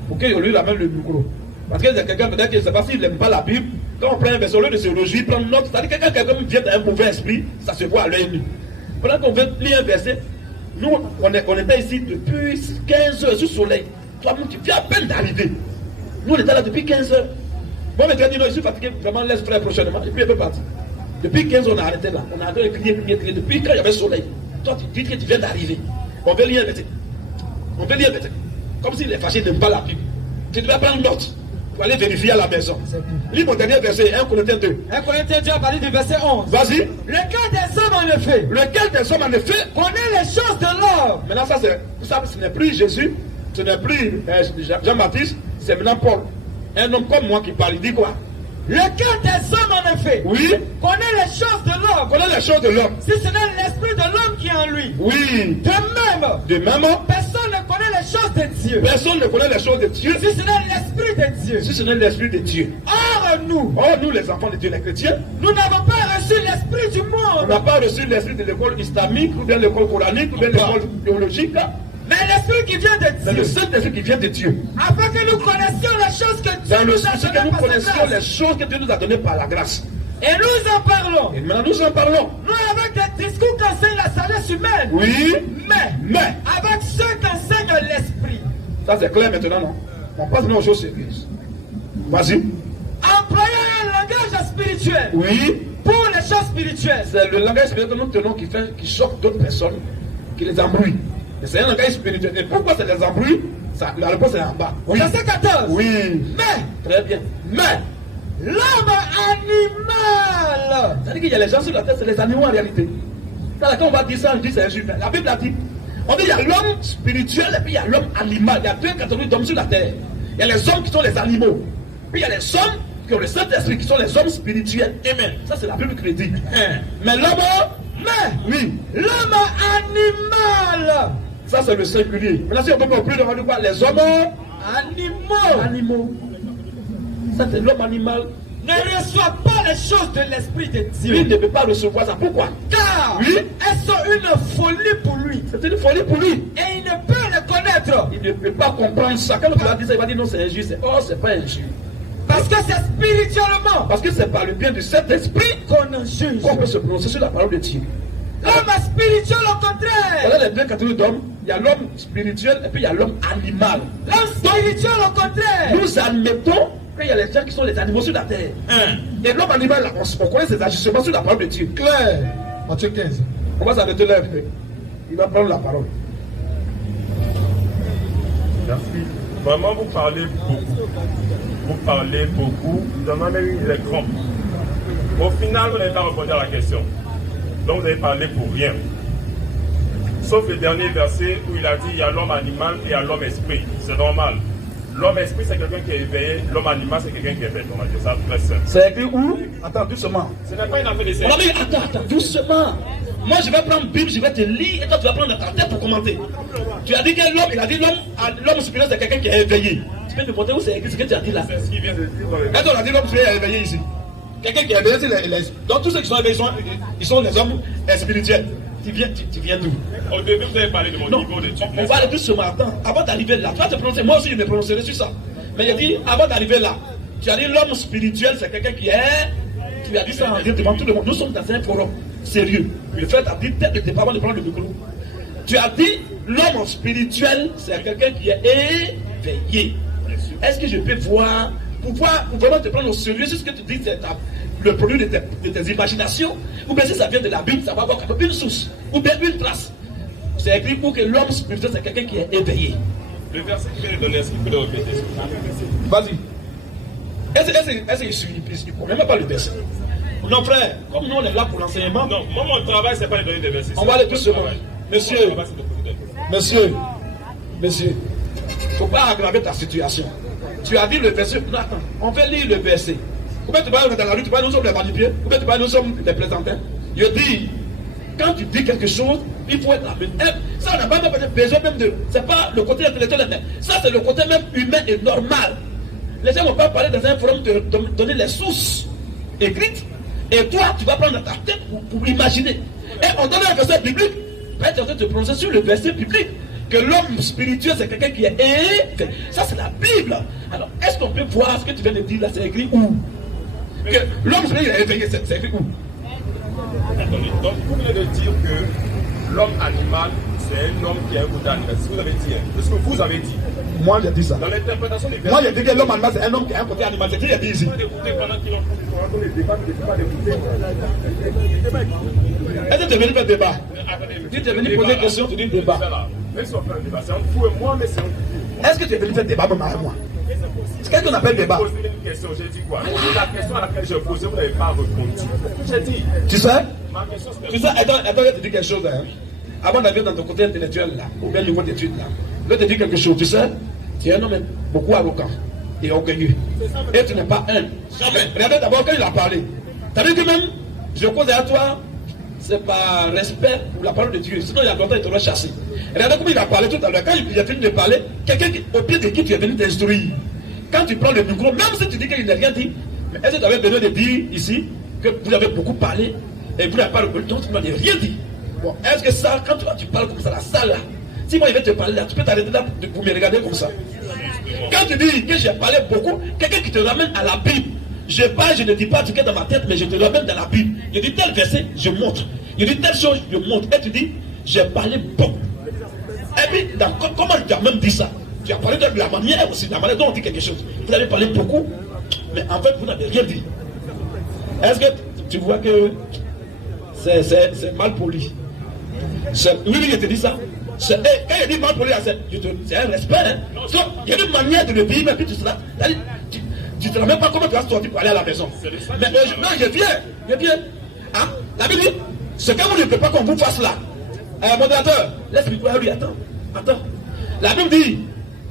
Pour qu'il lui ramène le micro. Parce que quelqu'un peut-être qui ne sait pas s'il n'aime pas la Bible. Quand on prend un verset, au lieu de se réjouir, prendre note. C'est-à-dire que quand quelqu'un vient d'un mauvais esprit, ça se voit à l'œil nu. Pendant qu'on veut lire un verset, nous, on était ici depuis 15 heures sous le soleil. Toi, tu viens à peine d'arriver. Nous, on était là depuis 15 heures. Moi, je me dis, non, je suis fatigué, vraiment, laisse frère prochainement. Et puis, il peut partir. Depuis 15 ans, on a arrêté là. On a arrêté de crier. Depuis quand il y avait le soleil. Toi, tu dis que tu viens d'arriver. On veut lire un verset. Comme s'il est fâché de ne pas la Bible. Tu devais prendre une note pour aller vérifier à la maison. Lis mon dernier verset, 1 Corinthiens 2. 1 Corinthiens 2 à partir du verset 11. Vas-y. Lequel des hommes en effet connaît les choses de l'homme. Maintenant, ça, ce n'est plus Jésus, ce n'est plus Jean-Baptiste, c'est maintenant Paul. Un homme comme moi qui parle, il dit quoi? Lequel des hommes en effet connaît les choses de l'homme. Connaît les choses de l'homme. Si ce n'est l'esprit de l'homme qui est en lui. Oui. De même, personne ne connaît les choses de Dieu. Personne ne connaît les choses de Dieu. Si ce n'est l'esprit de Dieu. Si ce n'est l'esprit de Dieu. Or nous les enfants de Dieu, les chrétiens, nous n'avons pas reçu l'esprit du monde. On n'a pas reçu l'esprit de l'école islamique, ou bien l'école coranique, ou bien l'école théologique. Mais l'esprit qui vient de Dieu. C'est le Saint-Esprit qui vient de Dieu. Afin que nous connaissions les choses que Dieu nous a données par sa grâce. Les choses que Dieu nous a données par la grâce. Et nous en parlons. Et maintenant nous en parlons. Non avec des discours qu'enseigne la sagesse humaine. Oui. Mais avec ceux qu'enseigne l'esprit. Ça c'est clair maintenant, non? On passe maintenant aux choses sérieuses. Vas-y. Employons un langage spirituel. Oui. Pour les choses spirituelles. C'est le langage spirituel que nous tenons qui choque d'autres personnes, qui les embrouille. C'est un langage spirituel. Et pourquoi ça les embrouille? La réponse est en bas. Oui. Verset 14. Oui. Mais. Très bien. Mais. L'homme animal. C'est-à-dire qu'il y a les gens sur la terre, c'est les animaux en réalité. Quand on va dire ça, on dit c'est injuste. La Bible a dit. On dit il y a l'homme spirituel et puis il y a l'homme animal. Il y a 2 catégories d'hommes sur la terre. Il y a les hommes qui sont les animaux. Puis il y a les hommes qui ont le Saint-Esprit, qui sont les hommes spirituels. Amen. Ça c'est la Bible qui le dit. Mais l'homme Mais Oui. l'homme animal. Ça, c'est le singulier. Maintenant, si on peut plus demander quoi? Les hommes animaux. Ça, c'est l'homme animal. Ne reçoit pas les choses de l'Esprit de Dieu. Lui ne peut pas recevoir ça. Pourquoi? Car Oui. elles sont une folie pour lui. C'est une folie pour lui. Et il ne peut le connaître. Il ne peut pas comprendre ça. Quand tu vas dire ça, il va dire non, c'est injuste. Oh, c'est pas injuste. Parce que c'est spirituellement Parce que c'est par le bien de cet esprit qu'on en juge. qu'on peut se prononcer sur la parole de Dieu. L'homme spirituel au contraire. Voilà les deux catégories d'hommes. Il y a l'homme spirituel et puis il y a l'homme animal. L'homme spirituel au contraire. Nous admettons qu'il y a les gens qui sont les animaux sur la terre. Et l'homme animal, là, on connaît ses agissements sur la parole de Dieu. Claire. Matthieu 15. On va s'arrêter là. Il va prendre la parole. Merci. Vraiment, vous parlez beaucoup. Vous parlez beaucoup. Vous en avez eu les crampes. Au final, vous n'avez pas répondu à la question. Donc, vous avez parlé pour rien. Sauf le dernier verset où il a dit il y a l'homme animal et il y a l'homme esprit. C'est normal. L'homme esprit, c'est quelqu'un qui est éveillé. L'homme animal, c'est quelqu'un qui est bête. On va dire ça très simple. C'est écrit où? Attends, doucement. Ce n'est pas une affaire de On va dire, attends, doucement. Moi, je vais prendre Bible, je vais te lire et toi, tu vas prendre ta tête pour commenter. Tu as dit que l'homme, il a dit l'homme spirituel, c'est quelqu'un qui est éveillé. Tu peux me montrer où c'est écrit ce que tu as dit là? C'est ce qui vient de dire dans le Quand on a dit l'homme spirituel est éveillé ici. Quelqu'un qui est éveillé, c'est donc tous ceux qui sont éveillés, ils sont les hommes spirituels. Tu viens d'où? Au début, vous avez parlé de mon Non, niveau d'études. on va aller plus ce matin. Avant d'arriver là, tu vas te prononcer. Moi aussi, je me prononcerai sur ça. Mais il dit, avant d'arriver là, tu as dit l'homme spirituel, c'est quelqu'un qui est. Tu as dit ça en dire devant tout le monde. Nous sommes dans un forum sérieux. Le frère t'a dit, peut-être que tu n'es pas mal de prendre le micro. Tu as dit l'homme spirituel, c'est quelqu'un qui est éveillé. Est-ce que je peux voir, pour vraiment te prendre au sérieux, c'est ce que tu dis, c'est le produit de tes imaginations, ou bien si ça vient de la Bible, ça va avoir une source, ou bien une trace. C'est écrit pour que l'homme spirituel, c'est quelqu'un qui est éveillé. Le verset que je vais donner, est-ce qu'il peut le répéter? Vas-y. Est-ce qu'il suit? Il ne connaît même pas le verset. Non, frère, comme nous on est là pour l'enseignement, Non, moi, mon travail, c'est pas de donner des versets. on va aller plus sur moi. Monsieur, il ne faut pas aggraver ta situation. Tu as dit le verset. Non, attends, on va lire le verset. Combien tu vas dans la rue, tu vas nous sommes les manipiers, combien tu vas nous sommes les plaisantins. Je dis, quand tu dis quelque chose, il faut être amené. Ça, on n'a pas besoin même de. C'est pas le côté intellectuel, ça, c'est le côté même humain et normal. Les gens ne vont pas parler dans un forum de donner les sources écrites. Et toi, tu vas prendre ta tête pour imaginer. Et on donne un verset biblique. Tu es en train de te prononcer sur le verset biblique. Que l'homme spirituel, c'est quelqu'un qui est éveillé. Ça, c'est la Bible. Alors, est-ce qu'on peut voir ce que tu viens de dire là? C'est écrit où? Que l'homme spirituel est éveillé, c'est écrit où? Attendez, donc vous venez de dire que l'homme animal, c'est un homme qui a un côté animal. C'est ce que vous avez dit. C'est ce que vous avez dit. Moi, j'ai dit ça. Dans l'interprétation des versets. Moi, j'ai dit que l'homme animal, c'est un homme qui a un côté animal. C'est qui a dit ici? D'écouter pendant qu'ils ont les débats, ne pas d'écouter. Est-ce que tu es venu faire débat? Attendez, Tu es venu poser une question, tu dis débat. Même si on fait un débat, c'est entre vous et moi, mais c'est entre vous. Est-ce que tu es venu faire débat même avec moi? C'est qu'est-ce qu'on appelle débat? Poser une question, j'ai dit quoi? La question à laquelle j'ai posé, vous n'avez pas répondu. J'ai dit. Tu sais? Ma question, c'était. Tu sais, attends, je te dis quelque chose. Hein. Avant d'arriver dans ton côté intellectuel, là, ou bien niveau d'études, là, je te dis quelque chose. Tu sais, tu es un homme beaucoup arrogant et orgueilleux. Et tu n'es pas un. Jamais. Regardez d'abord quand il a parlé. Tu as vu que même, je cause à toi, c'est par respect pour la parole de Dieu. Sinon, il y a longtemps, il t'aurait chassé. Regardez comment il a parlé tout à l'heure. Quand il a fini de parler, quelqu'un au pied de qui tu es venu t'instruire. Quand tu prends le micro, même si tu dis qu'il n'a rien dit, mais est-ce que tu avais besoin de dire ici que vous avez beaucoup parlé et vous n'avez pas le temps, tu n'as rien dit? Bon, est-ce que ça, quand tu parles comme ça, la salle là, si moi il va te parler là, tu peux t'arrêter là pour me regarder comme ça. Quand tu dis que j'ai parlé beaucoup, quelqu'un qui te ramène à la Bible, je parle, je ne dis pas ce qui est dans ma tête, mais je te ramène dans la Bible. Je dis tel verset, je montre. Je dis telle chose, je montre. Et tu dis, j'ai parlé beaucoup. Et puis, comment tu as même dit ça? Tu as parlé de la manière aussi, la manière dont on dit quelque chose. Vous avez parlé beaucoup, mais en fait, vous n'avez rien dit. Est-ce que tu vois que c'est mal poli? Oui, je te dis ça. Quand il dit mal poli, c'est un respect. Hein? Il y a une manière de le vivre, et puis tu seras. Tu ne te ramènes pas comment tu vas sortir pour aller à la maison. Mais non, je viens. Hein? La Bible dit, ce que vous ne pouvez pas qu'on vous fasse là. Modérateur, laisse-moi lui, attends. La Bible dit,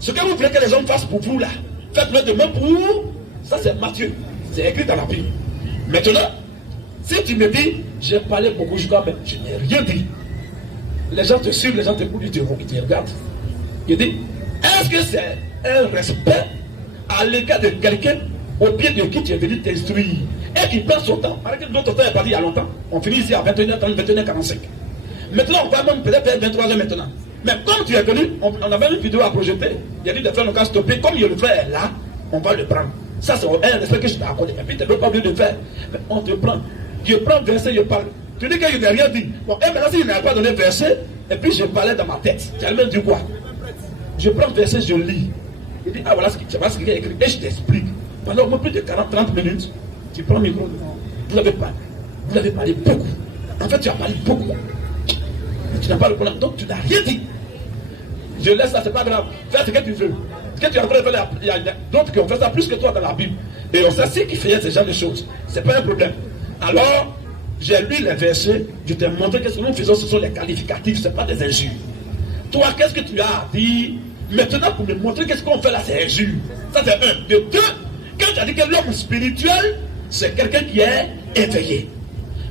ce que vous voulez que les hommes fassent pour vous là, faites-le de même pour vous. Ça c'est Matthieu. C'est écrit dans la Bible. Maintenant, Si tu me dis, j'ai parlé beaucoup, je crois, mais je n'ai rien dit. Les gens te suivent, les gens t'écoutent, ils te regardent. Il dit, est-ce que c'est un respect à l'égard de quelqu'un au pied de qui tu es venu t'instruire et qui prend son temps? Parce que notre temps est parti il y a longtemps. On finit ici à 21h30, 21h45. Maintenant, on va même peut-être faire 23h maintenant. Mais comme tu es venu, on avait une vidéo à projeter. Il a dit de faire le cas stopper. Comme il le fait là, on va le prendre. Ça, c'est un respect que je t'ai accordé. Et puis, tu ne peux pas oublier de faire. Mais on te prend. Je prends verset, je parle. Tu dis que je n'ai rien dit. Bon, et maintenant, si je n'avais pas donné verset, et puis je parlais dans ma tête. Tu as même dit quoi? Je prends verset, je lis. Il dit, ah voilà ce qu'il y a écrit. Et je t'explique. Pendant au moins plus de 40-30 minutes, tu prends le micro. Vous l'avez parlé beaucoup. En fait, tu as parlé beaucoup. Mais tu n'as pas le problème. Donc, tu n'as rien dit. Je laisse ça, c'est pas grave. Fais ce que tu veux. Ce que tu as fait, il y a d'autres qui ont fait ça plus que toi dans la Bible. Et on sait ce qui fait ce genre de choses. C'est pas un problème. Alors, j'ai lu les versets, je t'ai montré que ce que nous faisons, ce sont les qualificatifs, ce n'est pas des injures. Toi, qu'est-ce que tu as dit? Maintenant, pour me montrer qu'est-ce qu'on fait là, c'est injure. Ça, c'est un. De deux, quand tu as dit que l'homme spirituel, c'est quelqu'un qui est éveillé.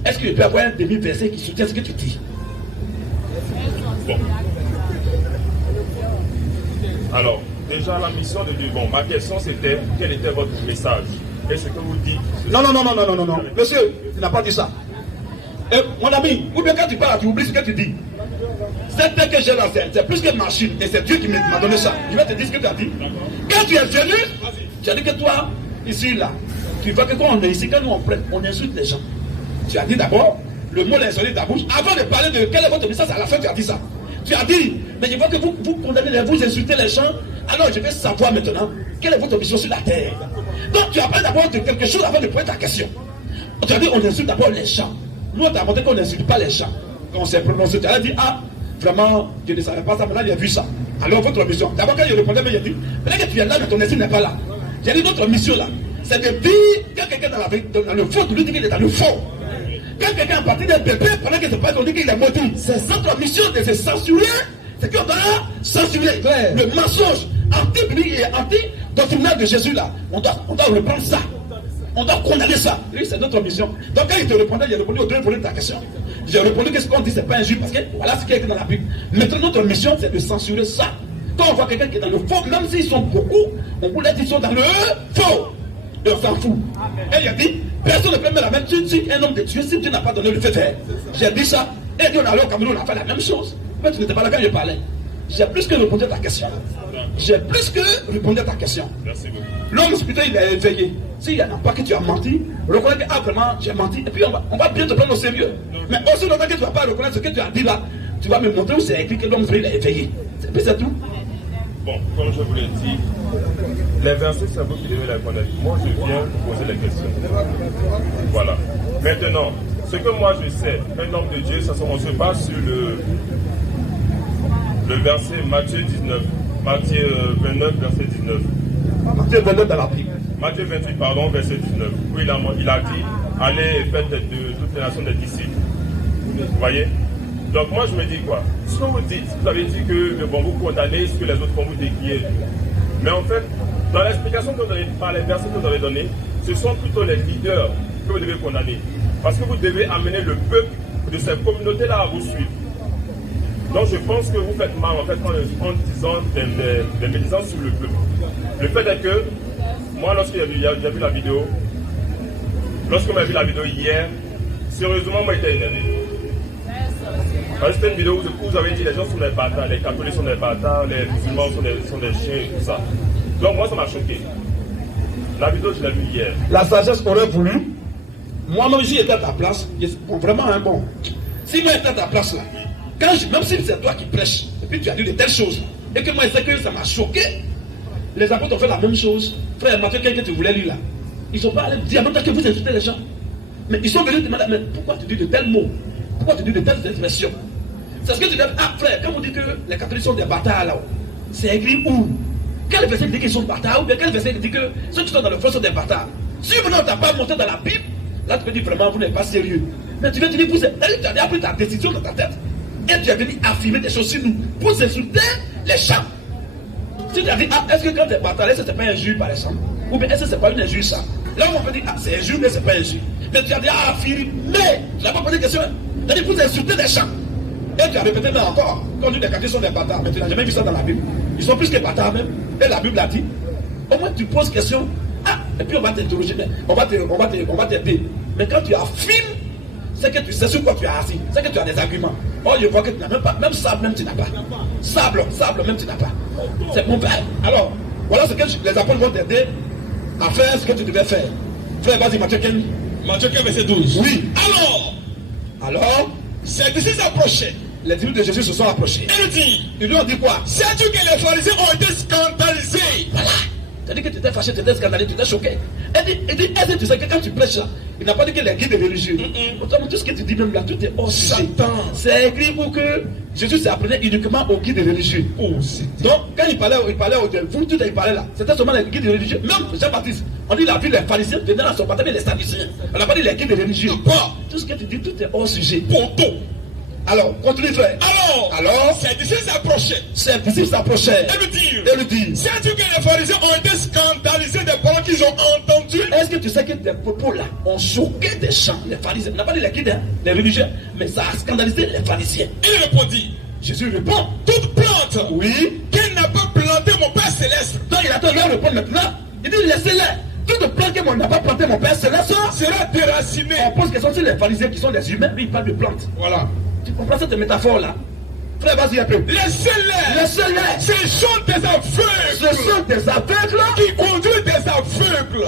Est-ce qu'il peut y avoir un demi-verset qui soutient ce que tu dis? Bon. Alors, déjà, la mission de Dieu. Bon, ma question c'était quel était votre message? Et ce que vous dites. Non. Monsieur, tu n'as pas dit ça. Mon ami, ou bien quand tu parles, tu oublies ce que tu dis. Cette tête que j'ai là, c'est plus que machine. Et c'est Dieu qui m'a donné ça. Je vais te dire ce que tu as dit. Quand tu es venu, tu as dit que toi, ici, là, tu vois que quand on est ici, quand nous on prête, on insulte les gens. Tu as dit d'abord, le mot est sorti de ta bouche. Avant de parler de quel est votre message, à la fin, tu as dit ça. Tu as dit, mais je vois que vous condamnez, vous insultez les gens. Alors je vais savoir maintenant quelle est votre mission sur la terre. Donc tu as parlé d'abord de quelque chose avant de poser ta question. Tu as dit, on insulte d'abord les gens. Nous, on t'a montré qu'on n'insulte pas les gens. Quand on s'est prononcé, tu as dit, ah, vraiment, je ne savais pas ça, maintenant j'ai vu ça. Alors votre mission, d'abord quand je répondais, mais j'ai dit, peut-être que tu es là, mais ton esprit n'est pas là. J'ai dit, notre mission là, c'est de dire, quand quelqu'un est dans le faux, tu lui dis qu'il est dans le faux. Quand quelqu'un est parti d'un bébé, pendant que c'est pas, on dit qu'il est maudit. C'est notre mission de se censurer, c'est qu'on doit censurer le mensonge anti-biblique et anti-doctrinal de Jésus là. On doit reprendre ça. On doit condamner ça. Oui, c'est notre mission. Donc quand il te répondait, j'ai répondu aux deux volets de ta question. J'ai répondu que ce qu'on dit, c'est pas injuste parce que voilà ce qui est écrit dans la Bible. Maintenant, notre mission, c'est de censurer ça. Quand on voit quelqu'un qui est dans le faux, même s'ils sont beaucoup, on vous l'a dit, ils sont dans le faux. Et on s'en fout. Et il a dit, personne ne peut mettre la même chose sur un homme de Dieu si Dieu n'a pas donné le fait faire. J'ai dit ça. Et Dieu, on allait au Cameroun, on a fait la même chose. Mais tu n'étais pas là quand je parlais. J'ai plus que répondu à ta question. J'ai plus que répondu à ta question. Merci beaucoup. L'homme spirituel, il est éveillé. S'il n'y en a pas que tu as menti, reconnais que, ah vraiment, j'ai menti. Et puis on va bien te prendre au sérieux. Mais aussi longtemps que tu ne vas pas reconnaître ce que tu as dit là, tu vas me montrer où c'est écrit que l'homme spirituel est éveillé. C'est tout. Bon, comme je vous l'ai dit, les versets, c'est vous qui devez les connaître. Moi, je viens vous poser les questions. Voilà. Maintenant, ce que moi je sais, un homme de Dieu, on se base sur le verset Matthieu 19. Matthieu 29, verset 19. Matthieu 29 dans la Bible. Matthieu 28, pardon, verset 19. Où il a dit, allez et faites de toutes les nations des disciples. Vous voyez? Donc moi je me dis quoi? Ce que vous dites, vous avez dit que bon, vous condamnez ce que les autres font, vous décriez. Mais en fait, dans l'explication que vous avez, par les versets que vous avez donné, ce sont plutôt les leaders que vous devez condamner. Parce que vous devez amener le peuple de cette communauté-là à vous suivre. Donc je pense que vous faites mal en fait en disant des médisances sur le peuple. Le fait est que, moi lorsque j'ai vu la vidéo, lorsqu'on m'a vu la vidéo hier, sérieusement moi j'étais énervé. C'était une vidéo où vous avez dit les gens sont des bâtards, les catholiques sont des bâtards, les musulmans sont des chiens et tout ça. Donc moi ça m'a choqué. La vidéo je l'ai vue hier. La sagesse aurait voulu, moi-même si j'étais à ta place, bon, vraiment un bon. Si moi j'étais à ta place là, même si c'est toi qui prêches, et puis tu as dit de telles choses, et que moi je sais que ça m'a choqué, les apôtres ont fait la même chose. Frère Matthieu, quelqu'un que tu voulais lui là, ils sont pas allés dire en même temps que vous insultez les gens. Mais ils sont venus demander, mais pourquoi tu dis de tels mots? Pourquoi tu dis de telles expressions? C'est ce que tu dis, ah frère, quand on dit que les catholiques sont des bâtards là-haut, c'est écrit où? Quel verset dit qu'ils sont bâtards? Ou bien quel verset dit que ceux qui sont dans le feu sont des bâtards? Si maintenant on ne t'a pas monté dans la Bible, là tu peux dire vraiment vous n'êtes pas sérieux. Mais tu viens te dire, tu as appris ta décision dans ta tête. Et tu es venu affirmer des choses sur nous pour insulter les gens. Si tu as dit, ah, est-ce que quand tu es bâtard, est-ce que ce n'est pas injure par exemple? Ou bien est-ce que ce n'est pas une injure ça? Là on peut dire, ah, c'est injure, mais ce n'est pas injure. Mais tu as dit affirmé. Tu n'as pas posé de question. Tu as dit vous insultez des gens. Et tu as répété mais encore. Quand on dit les catholiques sont des bâtards, mais tu n'as jamais vu ça dans la Bible. Ils sont plus que bâtards même. Et la Bible a dit. Au moins tu poses question. Ah, et puis on va t'interroger. On va t'aider. Mais quand tu affirmes, c'est que tu sais sur quoi tu es assis. C'est que tu as des arguments. Oh, je vois que tu n'as même pas. Même sable, même tu n'as pas. Sable, même tu n'as pas. C'est mon père. Alors, voilà ce que les apôtres vont t'aider à faire ce que tu devais faire. Frère, vas-y, Matthieu 15. Matthieu 15, verset 12. Oui. Alors, ses disciples s'approchaient. Les disciples de Jésus se sont approchés. Et lui dit, Ils lui ont dit quoi? sais-tu que les pharisiens ont été scandalisés? Voilà. Tu as dit que tu étais fâché, tu étais scandalisé, tu étais choqué. Il dit, est-ce que tu sais que quand tu prêches là, il n'a pas dit que les guides religieux. Pourtant, tout ce que tu dis même là, tout est hors sujet. C'est écrit pour que Jésus s'apprenait uniquement aux guides religieux. Donc, quand il parlait vous, tout il parlait là, c'était seulement les guides religieux. Même Jean-Baptiste, on dit la vie, les pharisiens venaient là, son baptême, les sadducéens. On n'a pas dit les guides religieux. Tout ce que tu dis, tout est hors sujet. Poteau. Alors, continue frère. Alors, ses disciples s'approchaient. Et lui dit, sais-tu que les pharisiens ont été scandalisés des paroles qu'ils ont entendues? est-ce que tu sais que des propos là ont choqué des gens, les pharisiens? On n'a pas dit les guides, les religieux, mais ça a scandalisé les pharisiens. Il répondit, Jésus répond, toute plante oui. qui n'a pas planté mon Père Céleste Donc il attend leur répondre maintenant. Il dit, laissez-les. Toute plante que n'a pas planté mon Père Céleste sera déracinée. On pose question sur les pharisiens qui sont des humains, mais ils parlent de plantes. Voilà. Tu comprends cette métaphore-là? Frère, vas-y un peu. Laissez-les. Ce sont des aveugles. Ce sont des aveugles qui conduisent des aveugles.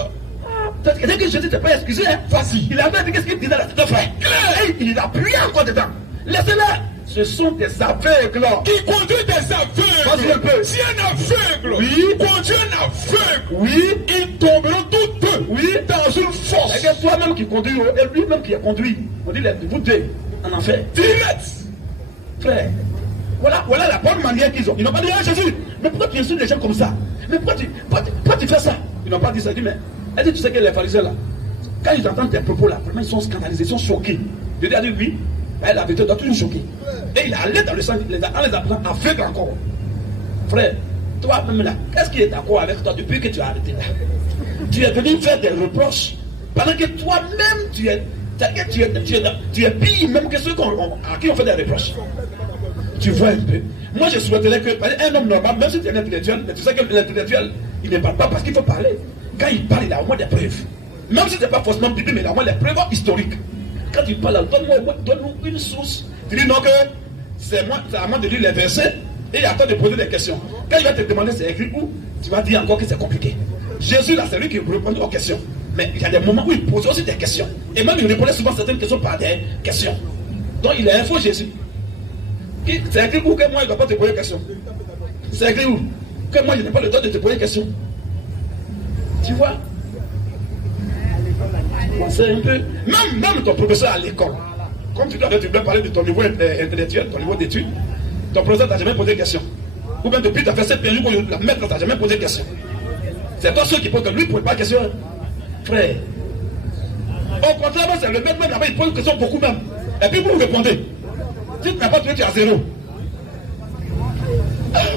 Peut-être que dès que Jésus ne t'est pas excusé, hein, Vas-y. il avait dit qu'est-ce qu'il disait là, c'est frère. Et il appuie encore dedans. Laissez-les. Ce sont des aveugles qui conduisent des aveugles. Vas-y un peu. Si un aveugle Oui. conduit un aveugle, Oui. ils tomberont tous deux dans une fosse. C'est toi-même qui conduis et lui-même qui a conduit. On dit vous deux en enfer. Direct. Frère, voilà la bonne manière qu'ils ont. Ils n'ont pas dit à Jésus, mais pourquoi tu insultes les gens comme ça? Mais pourquoi tu fais ça? Ils n'ont pas dit ça. Ils disent, mais est-ce que tu sais que les pharisiens là, quand ils entendent tes propos là, vraiment ils sont scandalisés, ils sont choqués. Jésus a dit oui, la vérité doit toujours choquer. Et il allait dans le sang, en les appelant aveugles encore. Frère, toi-même là, qu'est-ce qui est d'accord avec toi depuis que tu as arrêté là? Tu es venu faire des reproches pendant que toi-même tu es pire même que ceux à qui on fait des reproches. Tu vois un peu. Moi je souhaiterais qu'un homme normal, même si tu es un intellectuel, mais tu sais que l'intellectuel, il ne parle pas parce qu'il faut parler. Quand il parle, il a au moins des preuves. Même si ce n'est pas forcément biblique, mais il a au moins des preuves historiques. Quand il parle, donne-nous une source. Tu dis non que c'est à moi de lire les versets et il attend de poser des questions. Quand il va te demander c'est écrit où, tu vas dire encore que c'est compliqué. Jésus là, c'est lui qui répond aux questions. Mais il y a des moments où il posait aussi des questions. Et même il répondait souvent certaines questions par des questions. Donc il est un faux Jésus. C'est écrit où que moi je ne dois pas te poser des questions? C'est écrit où que moi je n'ai pas le temps de te poser des questions? Tu vois? C'est un peu. Même ton professeur à l'école, comme tu dois parler de ton niveau intellectuel, ton niveau d'études, ton professeur t'a jamais posé de questions. Ou bien depuis tu as fait cette période où la maître t'a jamais posé de questions. C'est toi ceux qui posent, lui ne pose pas de questions. Frère. Au contraire, c'est le maître même là-bas, il pose une question beaucoup même. Et puis vous répondez. Si tu n'as pas trouvé, tu as zéro.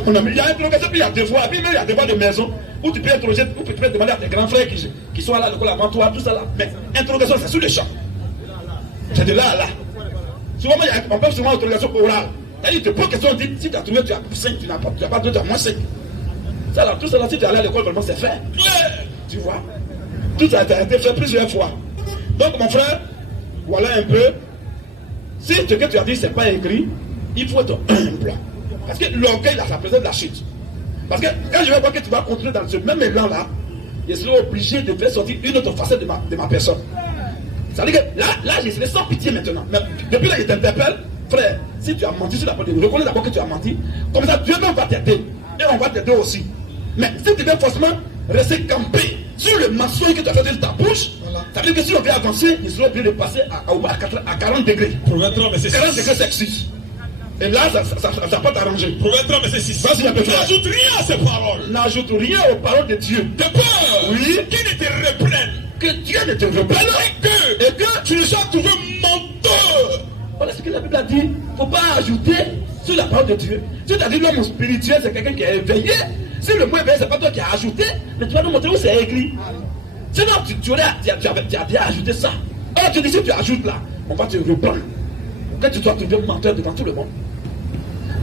Il y a interrogation, puis il y a devoir, puis même il y a devoir de maison, où tu peux interroger, où tu peux demander à tes grands frères qui sont à l'école avant toi, tout ça là. Mais interrogation, c'est sur le champ. C'est de là à là. Souvent, on peut souvent interrogation orale. Il te pose question, on dit, si tu as trouvé, tu as 5, tu n'as pas 2, tu as moins 5. Ça là, tout ça là, si tu es allé à l'école, vraiment c'est fait. Tu vois. Tout ça a été fait plusieurs fois. Donc mon frère, voilà un peu. Si ce que tu as dit, c'est pas écrit, il faut être humble. Parce que l'orgueil, ça représente la chute. Parce que quand je vais voir que tu vas continuer dans ce même élan là, je serai obligé de faire sortir une autre facette de ma personne. Ça veut dire que là, je serai sans pitié maintenant. Mais depuis là, je t'interpelle, frère, si tu as menti sur la parole, reconnais d'abord que tu as menti. Comme ça, Dieu même va t'aider. Et on va t'aider aussi. Mais si tu viens forcément rester campé sur le mensonge que tu as fait de ta bouche, ça veut dire que si on veut avancer, il sera obligé de passer à 40 degrés. 40 degrés sexistes. Et là, ça va pas t'arranger. Proverbe 3, verset 6. Vas-y un peu. N'ajoute rien à ces paroles. N'ajoute rien aux paroles de Dieu. De peur. Oui. Qui ne te reprenne. Que Dieu ne te reprenne. Et que tu ne sois trouvé menteur. Voilà ce que la Bible a dit. Il ne faut pas ajouter sur la parole de Dieu. Si tu as dit l'homme spirituel, c'est quelqu'un qui est éveillé. Si le mot éveillé, ce n'est pas toi qui as ajouté, mais tu vas nous montrer où c'est écrit. Sinon, tu as bien ajouté ça Oh, tu dis, si tu ajoutes là, on va te reprendre. Quand tu dois te devenir menteur devant tout le monde.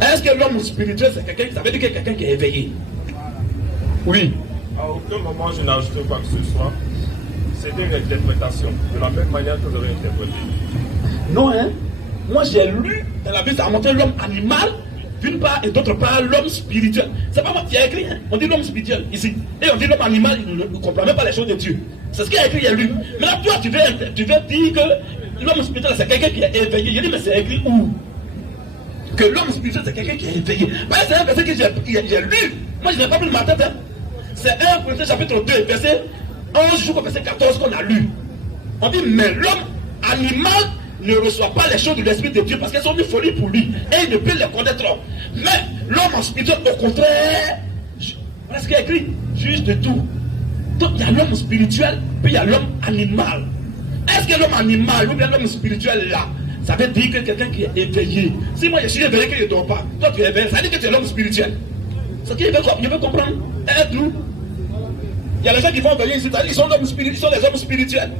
Est-ce que l'homme spirituel, c'est quelqu'un, ça veut dire que quelqu'un qui est éveillé? Oui. À aucun moment, je n'ai ajouté quoi que ce soit. C'était une interprétation, de la même manière que vous avez interprété. Non, hein? Moi, j'ai lu dans la Bible, ça a montré l'homme animal, d'une part, et d'autre part, l'homme spirituel. C'est pas moi qui ai écrit, hein? On dit l'homme spirituel ici. Et on dit l'homme animal, il ne comprend même pas les choses de Dieu. C'est ce qu'il a écrit, il a lu. Mais là, toi, tu veux dire que l'homme spirituel, c'est quelqu'un qui est éveillé. Je dis, mais c'est écrit où? Que l'homme spirituel, c'est quelqu'un qui est éveillé. C'est un verset que j'ai lu. Moi, je n'ai pas pris ma tête, hein? C'est 1 Corinthiens chapitre 2, verset 11 jusqu'au verset 14 qu'on a lu. On dit, mais l'homme animal ne reçoit pas les choses de l'Esprit de Dieu parce qu'elles sont une folie pour lui et il ne peut les connaître. Mais l'homme spirituel, au contraire, voilà ce qu'il y a écrit, juge de tout. Donc il y a l'homme spirituel, puis il y a l'homme animal. Est-ce que l'homme animal ou bien l'homme spirituel là, ça veut dire que quelqu'un qui est éveillé? Si moi je suis éveillé que je ne dors pas, toi tu es éveillé, ça veut dire que tu es l'homme spirituel. C'est ce qu'il veut comprendre. Aide-nous. Il y a les gens qui vont venir ici, ils sont les hommes spirituels.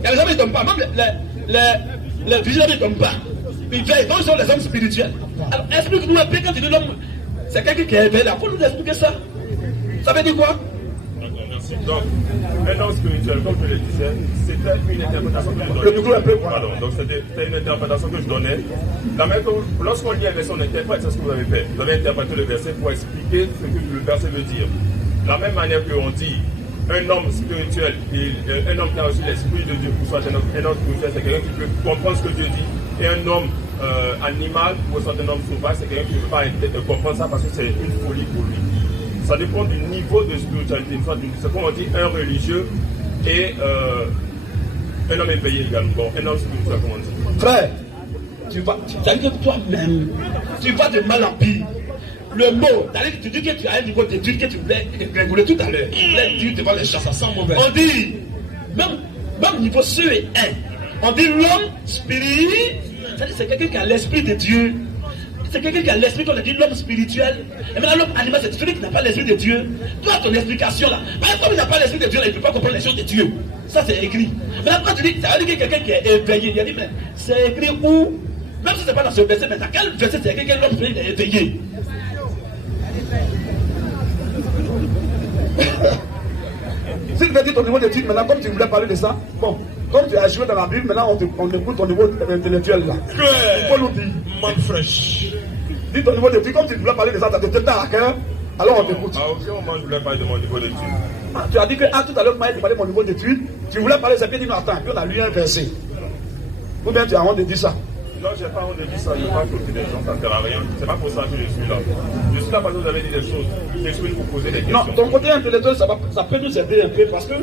Il y a les gens qui ne dorment pas, même les vigilants ne dorment pas. Ils veillent, donc ils sont les hommes spirituels. Alors explique-nous un peu quand tu dis l'homme, c'est quelqu'un qui est éveillé là. Faut nous expliquer ça. Ça veut dire quoi? Merci. Donc, un homme spirituel, comme je le disais, c'était une interprétation que je donnais. Le micro un peu. Pardon, donc c'était une interprétation que je donnais. Lorsqu'on lit un verset, on interprète, c'est ce que vous avez fait. Vous avez interprété le verset pour expliquer ce que le verset veut dire. De la même manière qu'on dit un homme spirituel, un homme qui a reçu l'esprit de Dieu, pour soit un homme spirituel, c'est quelqu'un qui peut comprendre ce que Dieu dit. Et un homme animal, ou soit un homme sauvage, c'est quelqu'un qui ne peut pas comprendre ça parce que c'est une folie pour lui. Ça dépend du niveau de spiritualité. C'est comme on dit un religieux et un homme éveillé également. Bon, un homme spirituel, comme on dit. Frère, ça veut dire que toi-même, tu vas de mal en pire. Le mot, tu dis que tu as un niveau d'étude que tu voulais réguler tout à l'heure. Tu voulais dire devant les gens. Ça sent mauvais. On dit, même niveau CE1, on dit l'homme spirituel, c'est quelqu'un qui a l'esprit de Dieu. C'est quelqu'un qui a l'esprit, qu'on a dit l'homme spirituel. Et maintenant l'homme animal, c'est celui qui n'a pas l'esprit de Dieu. Toi, ton explication là, comme il n'a pas l'esprit de Dieu, là, il ne peut pas comprendre les choses de Dieu. Ça, c'est écrit. Maintenant, quand tu dis, ça veut dire que quelqu'un qui est éveillé, il a dit, mais c'est écrit où? Même si ce n'est pas dans ce verset, mais dans quel verset c'est écrit que l'homme spirituel est éveillé? Si tu veux dire ton niveau d'étude, maintenant, comme tu voulais parler de ça, bon, comme tu as joué dans la Bible, maintenant on écoute ton niveau intellectuel là. Il faut nous dire. Man fresh. Dis ton niveau d'étude, comme tu voulais parler de ça, ça te tient à cœur, alors on t'écoute. À aucun moment je voulais parler de mon niveau d'étude. Ah, tu as dit que tout à l'heure, tu m'as demandé mon niveau d'étude, tu voulais parler, c'est bien dit, non, attends, puis on a lu un verset. Ou bien tu as honte de dire ça? Non, je n'ai pas honte de dire ça, je ne veux pas que des gens, ça ne sert à rien. C'est pas pour ça que je suis là. Je suis là parce que vous avez dit des choses. Je suis venu vous poser des questions. Non, ton côté intellectuel, ça peut nous aider un peu parce que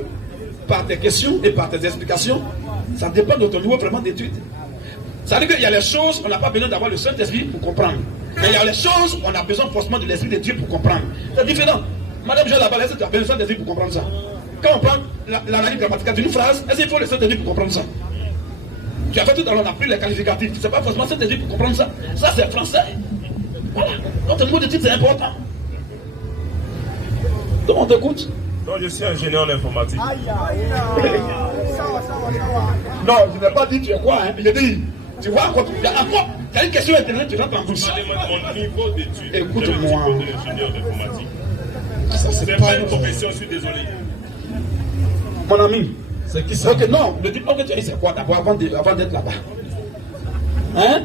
par tes questions et par tes explications, ça dépend de ton niveau vraiment d'étude. Ça veut dire qu'il y a les choses, on n'a pas besoin d'avoir le Saint-Esprit pour comprendre. Mais il y a les choses, on a besoin forcément de l'Esprit de Dieu pour comprendre. C'est différent. Madame Joël là-bas, est-ce que tu as besoin de l'Esprit pour comprendre ça? Quand on prend l'analyse grammaticale d'une phrase, est-ce qu'il faut le Saint-Esprit pour comprendre ça? Tu as fait tout à l'heure, on a pris les qualificatifs. Tu ne sais pas forcément Saint-Esprit pour comprendre ça. Ça, c'est français. Voilà. Donc, ton niveau d'étude, c'est important. Donc, on t'écoute. Non, je suis ingénieur en informatique. Non, je n'ai pas dit tu es quoi, hein. Je dis, tu vois, quand tu as une question internet, tu rentres en bouche. Mon niveau d'études. Écoute-moi. Je suis ingénieur d'informatique. Ça, C'est pas une profession, je suis désolé. Mon ami. C'est qui ça? Ok, non, le diplôme que tu as eu, c'est quoi d'abord avant d'être là-bas? Hein?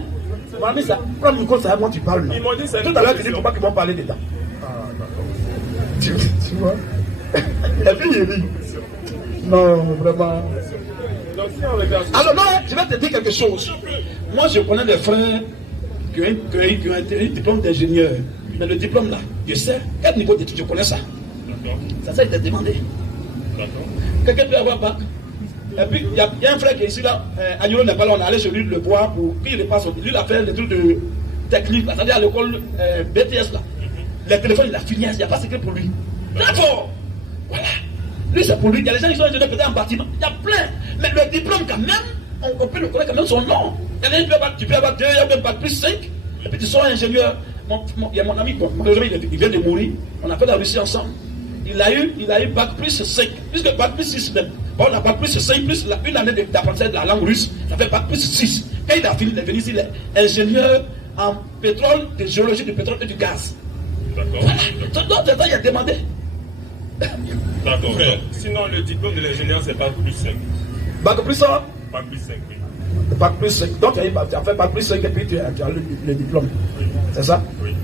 Mon ami, ça, prends le micro, c'est à moi tu parles. Ils m'ont dit c'est tout à l'heure, tu dis pourquoi ils vont parler dedans. Ah, d'accord. Tu vois? Et puis il rit. Non, vraiment. Donc, si on regarde. Alors, non, je vais te dire quelque chose. Moi, je connais des frères qui ont un diplôme d'ingénieur. Mais le diplôme là, je sais, quel niveau d'études je connais ça. D'accord. Ça a été demandé. D'accord. Quelqu'un peut avoir bac. Et puis, il y a un frère qui est ici là, Agnolo n'est pas là, on est allé chez lui le voir pour qu'il ne passe. Lui, il a fait des trucs de technique, c'est-à-dire à l'école BTS là. Les téléphones, il a fini, il n'y a pas secret pour lui. D'accord. Voilà. Lui, c'est pour lui. Il y a des gens qui sont ingénieurs peut-être en bâtiment. Il y a plein. Mais le diplôme, quand même, on peut le connaître quand même son nom. Tu peux avoir 2, il y a même bac plus 5. Et puis tu seras ingénieur. Il y a mon ami, il vient de mourir. On a fait la Russie ensemble. Il a eu bac plus 5. Puisque bac plus 6 même. Bon, on a bac plus 5, plus une année d'apprentissage de la langue russe, ça fait bac plus 6. Quand il a fini, il est venu ici, il est ingénieur en pétrole, de géologie du pétrole et du gaz. D'accord. Donc, il a demandé. D'accord. Sinon, le diplôme de l'ingénieur, c'est bac plus 5. Bac plus 1. Bac plus 5, oui. Bac plus 5. Donc, tu as fait bac plus 5 et puis tu as le diplôme. Oui. C'est ça? Oui.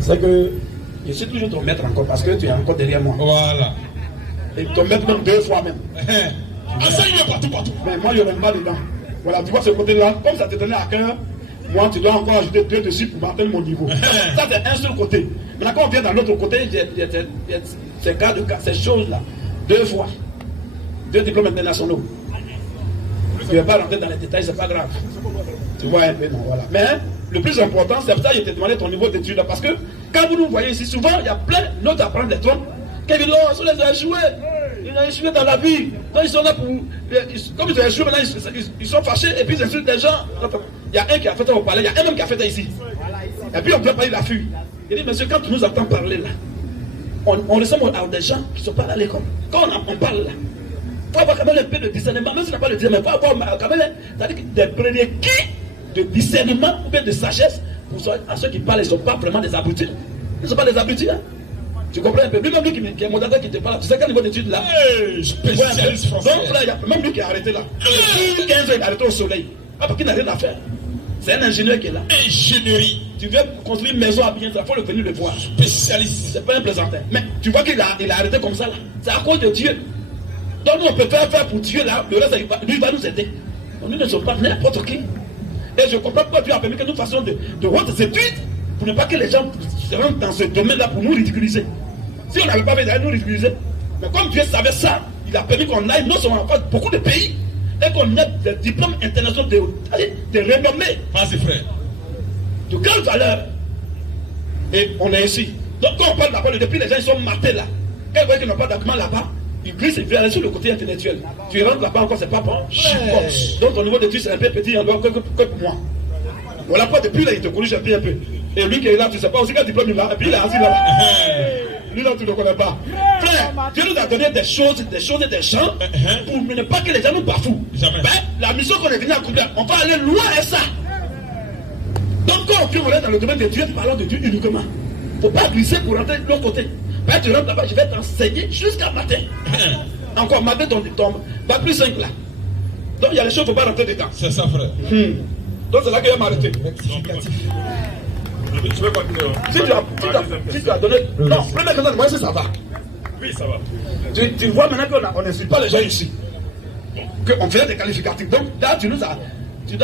C'est que je suis toujours ton maître encore parce que tu es encore derrière moi. Voilà. Et ton maître même 2 fois même. Enseigne partout, partout. Mais moi, je n'aime pas dedans. Voilà, tu vois ce côté-là, comme ça te tenait à cœur, moi, tu dois encore ajouter 2 dessus pour atteindre mon niveau. Ça, c'est un seul côté. Maintenant, quand on vient dans l'autre côté, il y a ces choses-là. 2 fois. 2 diplômes internationaux. Je ne vais pas rentrer dans les détails, c'est pas grave. Tu vois un peu, non, voilà. Mais le plus important, c'est pour ça que je t'ai demandé ton niveau d'études. Parce que quand vous nous voyez ici, souvent, il y a plein d'autres à prendre les trompes. Qui disent, oh, ils les ont échoués. Ils ont échoué dans la vie. Donc ils sont là pour. Comme ils ont échoué, maintenant ils sont fâchés et puis ils insultent des gens. Il y a un qui a fait ça au palais, il y a un même qui a fait ça ici. Et puis on ne peut pas y la fuir. Il dit, monsieur, quand tu nous entends parler là, on ressemble à des gens qui ne sont pas à l'école. Quand on parle là, il faut avoir quand même un peu de discernement, même si on n'a pas de discernement, il faut avoir quand même des prérequis de discernement ou bien de sagesse pour à ceux qui parlent, ils ne sont pas vraiment des abrutis. Ils ne sont pas des abrutis. Hein? Tu comprends un peu? Lui-même, lui qui est modérateur qui te parle, tu sais quel niveau d'études là? Spécialiste français. Donc là, il y a même lui qui est arrêté là. 15 ans, il est arrêté au soleil. Ah, parce qu'il n'a rien à faire. C'est un ingénieur qui est là. Ingénierie. Tu viens construire une maison à bien, il faut le venir le voir. Spécialiste. C'est pas un plaisantin. Mais tu vois qu'il a arrêté comme ça là. C'est à cause de Dieu. Donc nous, on peut faire pour Dieu là, le reste, lui il va nous aider. Donc, nous ne sommes pas n'importe qui. Et je comprends pourquoi Dieu a permis que nous fassions de hautes études pour ne pas que les gens se rendent dans ce domaine-là pour nous ridiculiser. Si on n'avait pas fait d'aller nous ridiculiser, mais comme Dieu savait ça, il a permis qu'on aille non seulement encore beaucoup de pays et qu'on ait des diplômes internationaux de renommée. Vas-y, frère. De grande valeur. Et on est ici. Donc quand on parle d'abord, depuis les gens ils sont matés là. Quand ils voient qu'ils n'ont pas d'argument là-bas, ils glissent et viennent aller sur le côté intellectuel. Tu rentres là-bas encore, c'est pas bon. Donc ton niveau d'études c'est un peu petit que pour moi. Voilà pourquoi depuis là il te corrige un peu. Et lui qui est là, tu ne sais pas aussi quel diplôme il a. Et puis il est assis là-bas. Lui là tu ne le connais pas. Frère, Dieu nous a donné des choses et des gens pour ne pas que les gens nous bafouent. Ben, la mission qu'on est venu accomplir, on va aller loin à ça. Donc quand on est dans le domaine de Dieu, parlons de Dieu uniquement. Il ne faut pas glisser pour rentrer de l'autre côté. Ben, tu rentres là-bas, je vais t'enseigner jusqu'à matin. Encore matin ton bac plus 5 là. Donc il y a les choses, il ne faut pas rentrer dedans. C'est ça, frère. Donc c'est là qu'il va m'arrêter. Je veux continuer. Si tu as donné. Non, première question, moi si ça va. Oui, ça va. Tu vois maintenant qu'on n'insulte pas les gens ici. Qu'on fait des qualificatifs. Donc là, tu dois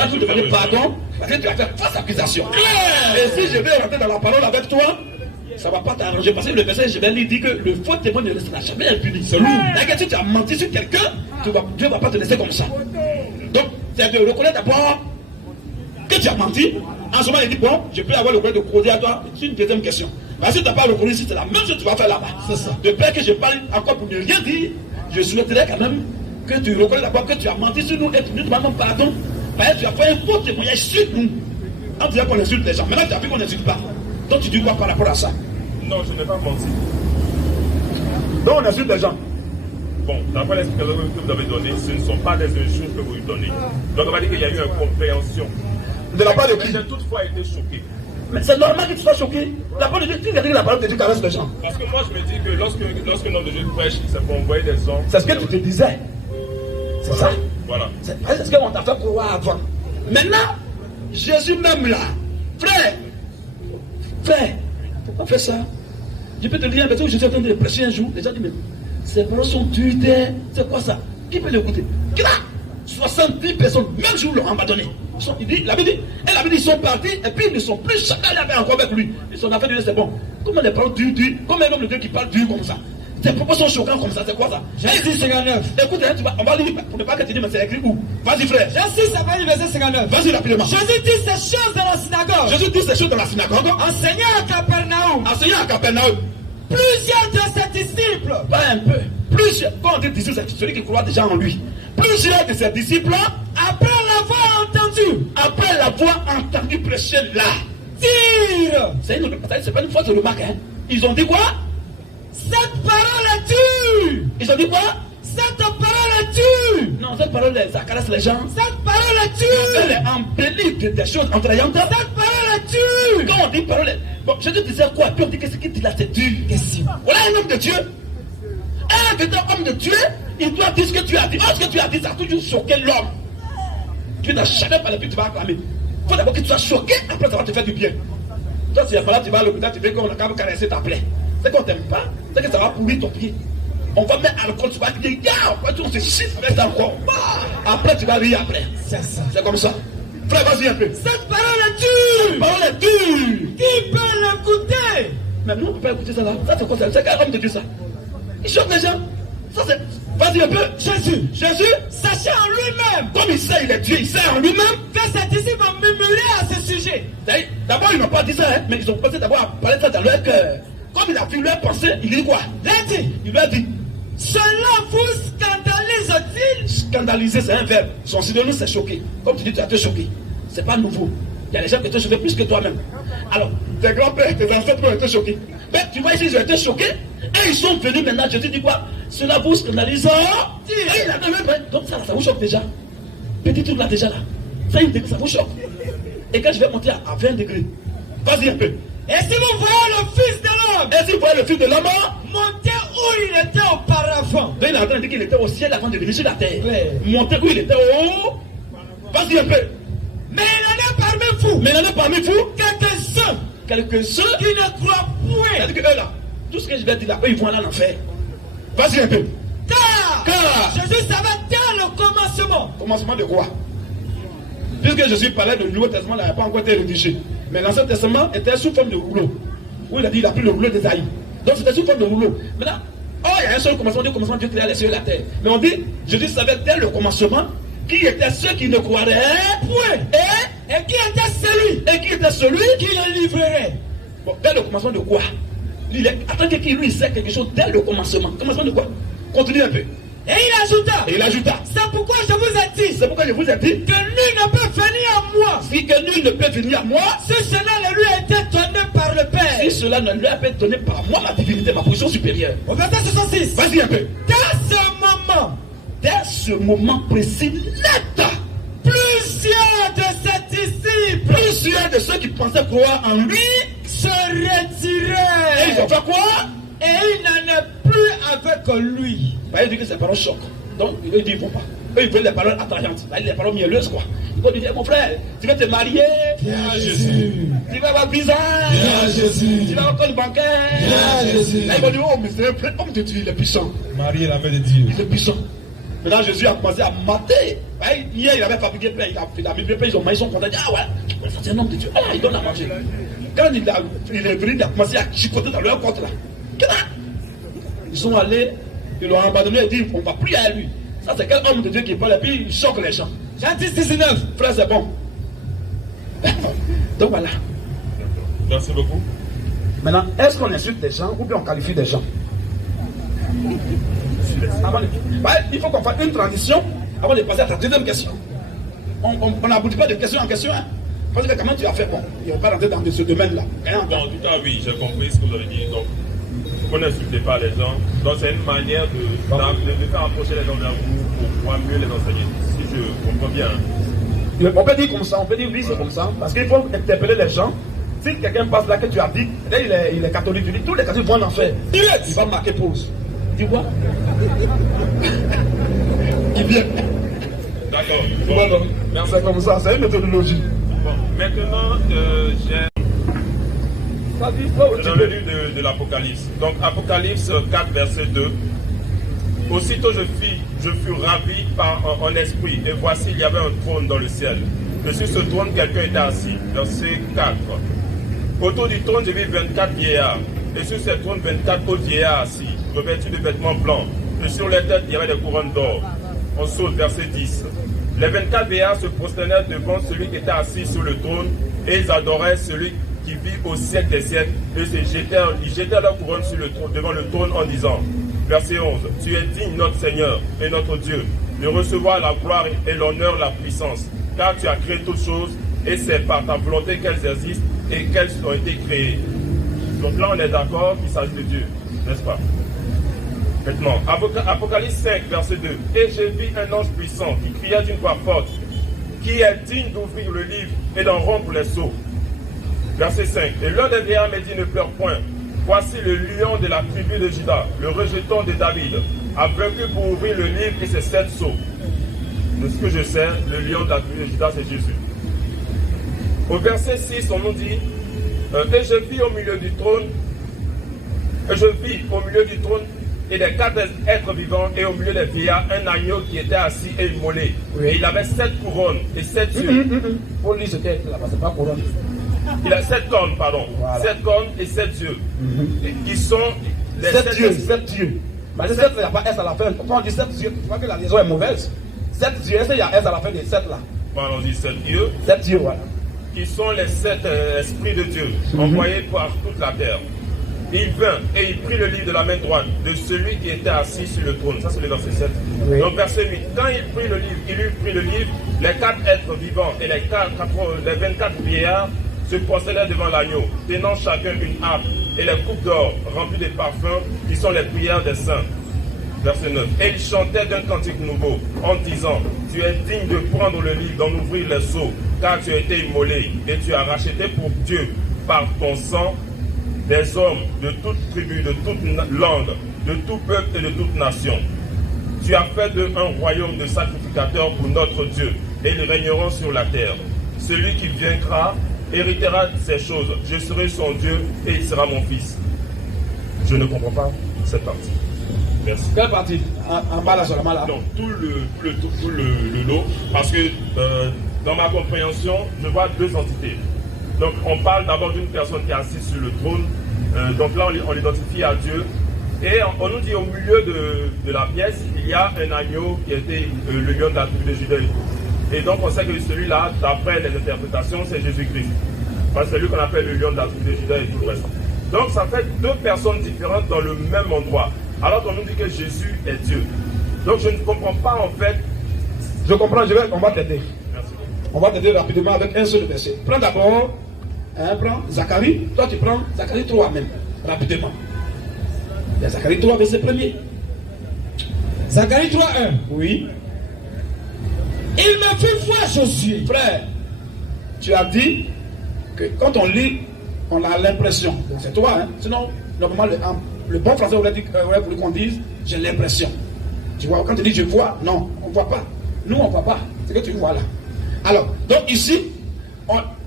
nous demander pardon parce que tu vas faire face accusation. Et si je vais rentrer dans la parole avec toi, ça ne va pas t'arranger. Parce que le verset, je vais lui dire que le faux témoin ne restera jamais impuni. C'est lourd. Si tu as menti sur quelqu'un, Dieu ne va pas te laisser comme ça. Donc, c'est de reconnaître d'abord que tu as menti. En ce moment, il dit, bon, je peux avoir le droit de causer à toi. C'est une deuxième question. Mais si tu n'as pas reconnu, si c'est la même chose que tu vas faire là-bas. C'est ça. De peur que je parle encore pour ne rien dire, je souhaiterais quand même que tu reconnaisses d'abord que tu as menti sur nous et que nous demandons pardon. Parce que tu as fait un faux témoignage sur nous. En disant qu'on insulte les gens. Maintenant, tu as vu qu'on n'insulte pas. Donc, tu dis quoi par rapport à ça? Non, je n'ai pas menti. Donc, on insulte les gens. Bon, d'après l'explication que vous avez donnée, ce ne sont pas des injures que vous lui donnez. Donc, on va dire qu'il y a eu une compréhension. De la part de qui? J'ai toutefois été choqué. Mais c'est normal que tu sois choqué. La parole de Dieu, tu dis que la parole de Dieu caresse les gens. Parce que moi, je me dis que lorsque l'homme de Dieu prêche, c'est pour envoyer des gens. C'est ce que tu te disais. C'est ça. Voilà. C'est ce qu'on t'a fait croire avant. Maintenant, Jésus même là. Frère, faut pas faire ça. Je peux te dire, parce que je suis en train de prêcher un jour, les gens disent, mais ces paroles sont dures, c'est quoi ça? Qui peut l'écouter? Qui là? 70 personnes, même jour, l'ont abandonné. Il avait dit, ils sont partis, et puis ils ne sont plus, chacun y avait encore avec lui. Ils sont en fait, c'est bon. Comment les paroles dures, comment un homme de Dieu qui parle dur comme ça? Ces propos sont choquants comme ça, c'est quoi ça? Genèse 59. Écoute, on va lire pour ne pas que tu dises, mais c'est écrit où? Vas-y, frère. Genèse, ça va lire verset 59. Vas-y, rapidement. Jésus dit ces choses dans la synagogue. Jésus dit ces choses dans la synagogue. Enseignant à Capernaum. Plusieurs de ses disciples. Pas un peu. Plusieurs. Quand on dit disciple, c'est celui qui croit déjà en lui. Plusieurs de ses disciples, après l'avoir entendu prêcher là, dire. C'est pas une fausse remarque, hein. Ils ont dit quoi? Cette parole est dure. Ils ont dit quoi? Cette parole tue. Non, cette parole, ça caresse les gens. Cette parole tue. Elle est embellie des choses entraillantes. Cette parole tue. Quand on dit parole, bon, je te disais quoi? Puis on dit que ce qu'il dit là, c'est dur. Voilà un homme de Dieu. Un homme de Dieu, il doit dire ce que tu as dit. Ce que tu as dit, ça a toujours choqué l'homme. Tu n'as jamais parlé, puis tu vas acclamer. Il faut d'abord que tu sois choqué, après ça va te faire du bien. Toi, si tu vas à l'hôpital, tu veux qu'on a caresser ta plaie. C'est qu'on t'aime pas, c'est que ça va pourrir ton pied. On va mettre alcool, tu vas dire, après on se chiffre avec ça encore. Après, tu vas rire après. C'est comme ça. Frère, vas-y un peu. Cette parole est dure. Cette parole est dure. Qui peut l'écouter? Mais nous, on ne peut pas écouter ça là. Ça, c'est quoi ça? C'est quel homme de Dieu ça? Il choque les gens. Ça, c'est. Vas-y un peu. Jésus. Jésus, sachez en lui-même. Comme il sait, il est Dieu, il sait en lui-même que ses disciples vont murmurer à ce sujet. D'abord, ils n'ont pas dit ça, hein, mais ils ont pensé d'abord à parler de ça dans leur cœur. Comme il a vu leur pensée, il dit quoi? Il lui a dit. Cela vous scandalise-t-il? Scandaliser, c'est un verbe. Son synonyme, c'est choquer. Comme tu dis, tu as été choqué. C'est pas nouveau. Il y a des gens qui t'ont choqué plus que toi-même. Alors, tes grands-pères, tes ancêtres ont été choqués. Mais tu vois ici, ils ont été choqués. Et ils sont venus maintenant. Jésus dit quoi? Cela vous scandalise. Et il a donné. Donc ça vous choque déjà. Petit truc là déjà là. Ça vous choque. Et quand je vais monter à 20 degrés, vas-y un peu. Et si vous voyez le Fils de l'homme, et si vous voyez le Fils de l'homme, monter où il était auparavant. Donc il est en train de dire qu'il était au ciel avant de venir sur la terre. Monter où il était au. Vas-y un peu. Mais il en a parmi vous. Quelques-uns qui ne croient point. C'est-à-dire que eux là, tout ce que je vais dire là, eux ils vont aller en enfer. Vas-y un peu. Car Jésus savait dès le commencement. Commencement de quoi? Puisque Jésus parlait de Nouveau Testament, il n'avait pas encore été rédigé. Mais l'Ancien Testament était sous forme de rouleau. Où il a dit il a pris le rouleau d'Ésaïe. Donc c'était sous forme de rouleau. Maintenant, il y a un seul commencement, Dieu créa les cieux et la terre. Mais on dit, Jésus savait dès le commencement qui étaient ceux qui ne croiraient point. Et qui était celui qui le livrerait. Bon, dès le commencement de quoi? Attends que lui sait quelque chose dès le commencement. Commencement de quoi? Continue un peu. Et il ajouta. C'est pourquoi je vous ai dit. Que nul ne peut venir à moi. Si que nul ne peut venir à moi. Si cela ne lui a été donné par le Père. Si cela ne lui a été donné par moi, ma divinité, ma position supérieure. Au verset 66. Vas-y un peu. Dès ce moment précis, net. Plusieurs de ceux qui pensaient croire en lui se retiraient. Et ils ont fait quoi? Et il n'en est plus avec lui. Il dit que ces paroles choquent. Donc, eux ils disent, ils ne vont pas. Eux, ils veulent les paroles attrayantes. Les paroles mielleuses, quoi. Ils vont dire, mon frère, tu vas te marier. Viens à Jésus. Tu vas avoir visa. Viens à Jésus. Tu vas avoir compte bancaire. Viens à Jésus. Là, ils vont dire, oh, mais c'est un vrai homme de Dieu, il est puissant. Marie est la main de Dieu. Il est puissant. Maintenant, Jésus a commencé à mater. Hier, il avait fabriqué plein. Il a mis plein. Ils sont contents. Ah ouais, c'est un homme de Dieu. Ah, il donne à manger. Quand il est venu, il a commencé à chicoter dans leur compte là. Ils sont allés, ils l'ont abandonné et dit on ne va plus à lui. Ça, c'est quel homme de Dieu qui parle et puis il choque les gens. Jean 10, 19. Frère, c'est bon. Donc voilà. Merci beaucoup. Maintenant, est-ce qu'on insulte des gens ou bien on qualifie des gens? Il faut qu'on fasse une transition avant de passer à ta deuxième question. On n'aboutit pas de question en question. Hein. Parce que comment tu as fait? Bon, il ne va pas rentrer dans ce domaine-là. En tout cas, oui, j'ai compris ce que vous avez dit. Donc, vous n'insultez pas les gens. Donc, c'est une manière de faire approcher les gens vers vous pour pouvoir mieux les enseigner. Si je comprends bien. On peut dire comme ça, on peut dire oui, c'est comme ça. Parce qu'il faut interpeller les gens. Si quelqu'un passe là que tu as dit, il est catholique, tu dis tous les catholiques vont en enfer. Il va marquer pause. Tu vois? Il vient. D'accord. Bon, c'est comme ça, c'est une méthodologie. Bon, maintenant, j'ai dans le livre de l'Apocalypse. Donc, Apocalypse 4, verset 2. Aussitôt je fus ravi en esprit, et voici, il y avait un trône dans le ciel. Et sur ce trône, quelqu'un était assis. Verset 4. Autour du trône, je vis 24 vieillards. Et sur ce trône, 24 autres vieillards assis, revêtus de vêtements blancs. Et sur les têtes, il y avait des couronnes d'or. On saute, verset 10. Les 24 vieillards se prosternèrent devant celui qui était assis sur le trône, et ils adoraient celui qui vit au siècle des siècles, et ils jetèrent leur couronne sur le trône, devant le trône en disant, verset 11, tu es digne, notre Seigneur et notre Dieu, de recevoir la gloire et l'honneur, la puissance, car tu as créé toutes choses, et c'est par ta volonté qu'elles existent et qu'elles ont été créées. Donc là, on est d'accord qu'il s'agit de Dieu, n'est-ce pas? Maintenant, Apocalypse 5, verset 2. Et j'ai vu un ange puissant qui cria d'une voix forte, qui est digne d'ouvrir le livre et d'en rompre les sceaux. Verset 5. Et l'un des vieillards me dit, ne pleure point. Voici le lion de la tribu de Juda, le rejeton de David, a vaincu pour ouvrir le livre et ses 7 sceaux. De ce que je sais, le lion de la tribu de Juda, c'est Jésus. Au verset 6, on nous dit, et je vis au milieu du trône, et des 4 êtres vivants, et au milieu des vieillards, un agneau qui était assis et immolé. Oui. Et il avait 7 couronnes et 7 yeux. Pour lui, c'était là-bas, c'est pas couronne. Il a 7 cornes, pardon. Voilà. 7 cornes et 7 yeux. Et qui sont les 7 yeux. 7 yeux. Mais les 7, il n'y a pas S à la fin. Pourquoi on dit 7 yeux? Tu vois que la liaison est mauvaise. 7 yeux, est-ce qu'il y a S à la fin des 7 là? Bon, on dit 7 yeux. 7 yeux, voilà. Qui sont les 7 esprits de Dieu, envoyés par toute la terre. Il vint et il prit le livre de la main droite de celui qui était assis sur le trône. Ça, c'est le verset 7. Oui. Donc, verset 8. Quand il prit le livre, il eut pris le livre, les 4 êtres vivants et les 24 vieillards se procédaient devant l'agneau, tenant chacun une harpe et les coupes d'or remplies de parfums qui sont les prières des saints. Verset 9. Et il chantait d'un cantique nouveau en disant, tu es digne de prendre le livre, d'en ouvrir les sceaux, car tu as été immolé et tu as racheté pour Dieu par ton sang des hommes de toute tribu, de toute langue, de tout peuple et de toute nation. Tu as fait d'eux un royaume de sacrificateurs pour notre Dieu, et ils régneront sur la terre. Celui qui vaincra héritera ces choses. Je serai son Dieu et il sera mon fils. Je ne comprends pas cette partie. Merci. Quelle partie? En bas là, seulement là? Non, tout le lot, parce que dans ma compréhension, je vois 2 entités. Donc on parle d'abord d'une personne qui est assise sur le trône. Donc là on l'identifie à Dieu. Et on nous dit au milieu de la pièce, il y a un agneau qui était le lion de la tribu de Juda. Et donc on sait que celui-là, d'après les interprétations, c'est Jésus-Christ. Parce que c'est lui qu'on appelle le lion de la tribu de Juda et tout le reste. Donc ça fait 2 personnes différentes dans le même endroit. Alors qu'on nous dit que Jésus est Dieu. Donc je ne comprends pas en fait. Je comprends, on va t'aider. On va t'aider rapidement avec un seul verset. Prends d'abord, prends Zacharie. Toi tu prends Zacharie 3 même, rapidement. Il y a Zacharie 3, verset 1er. Zacharie 3, 1. Oui. Il m'a fait voir Josué. Frère, tu as dit que quand on lit, on a l'impression. C'est toi, hein. Sinon, normalement, le bon français aurait voulu qu'on dise j'ai l'impression. Tu vois, quand tu dis je vois, non, on ne voit pas. Nous, on ne voit pas. C'est que tu vois là. Alors, donc ici,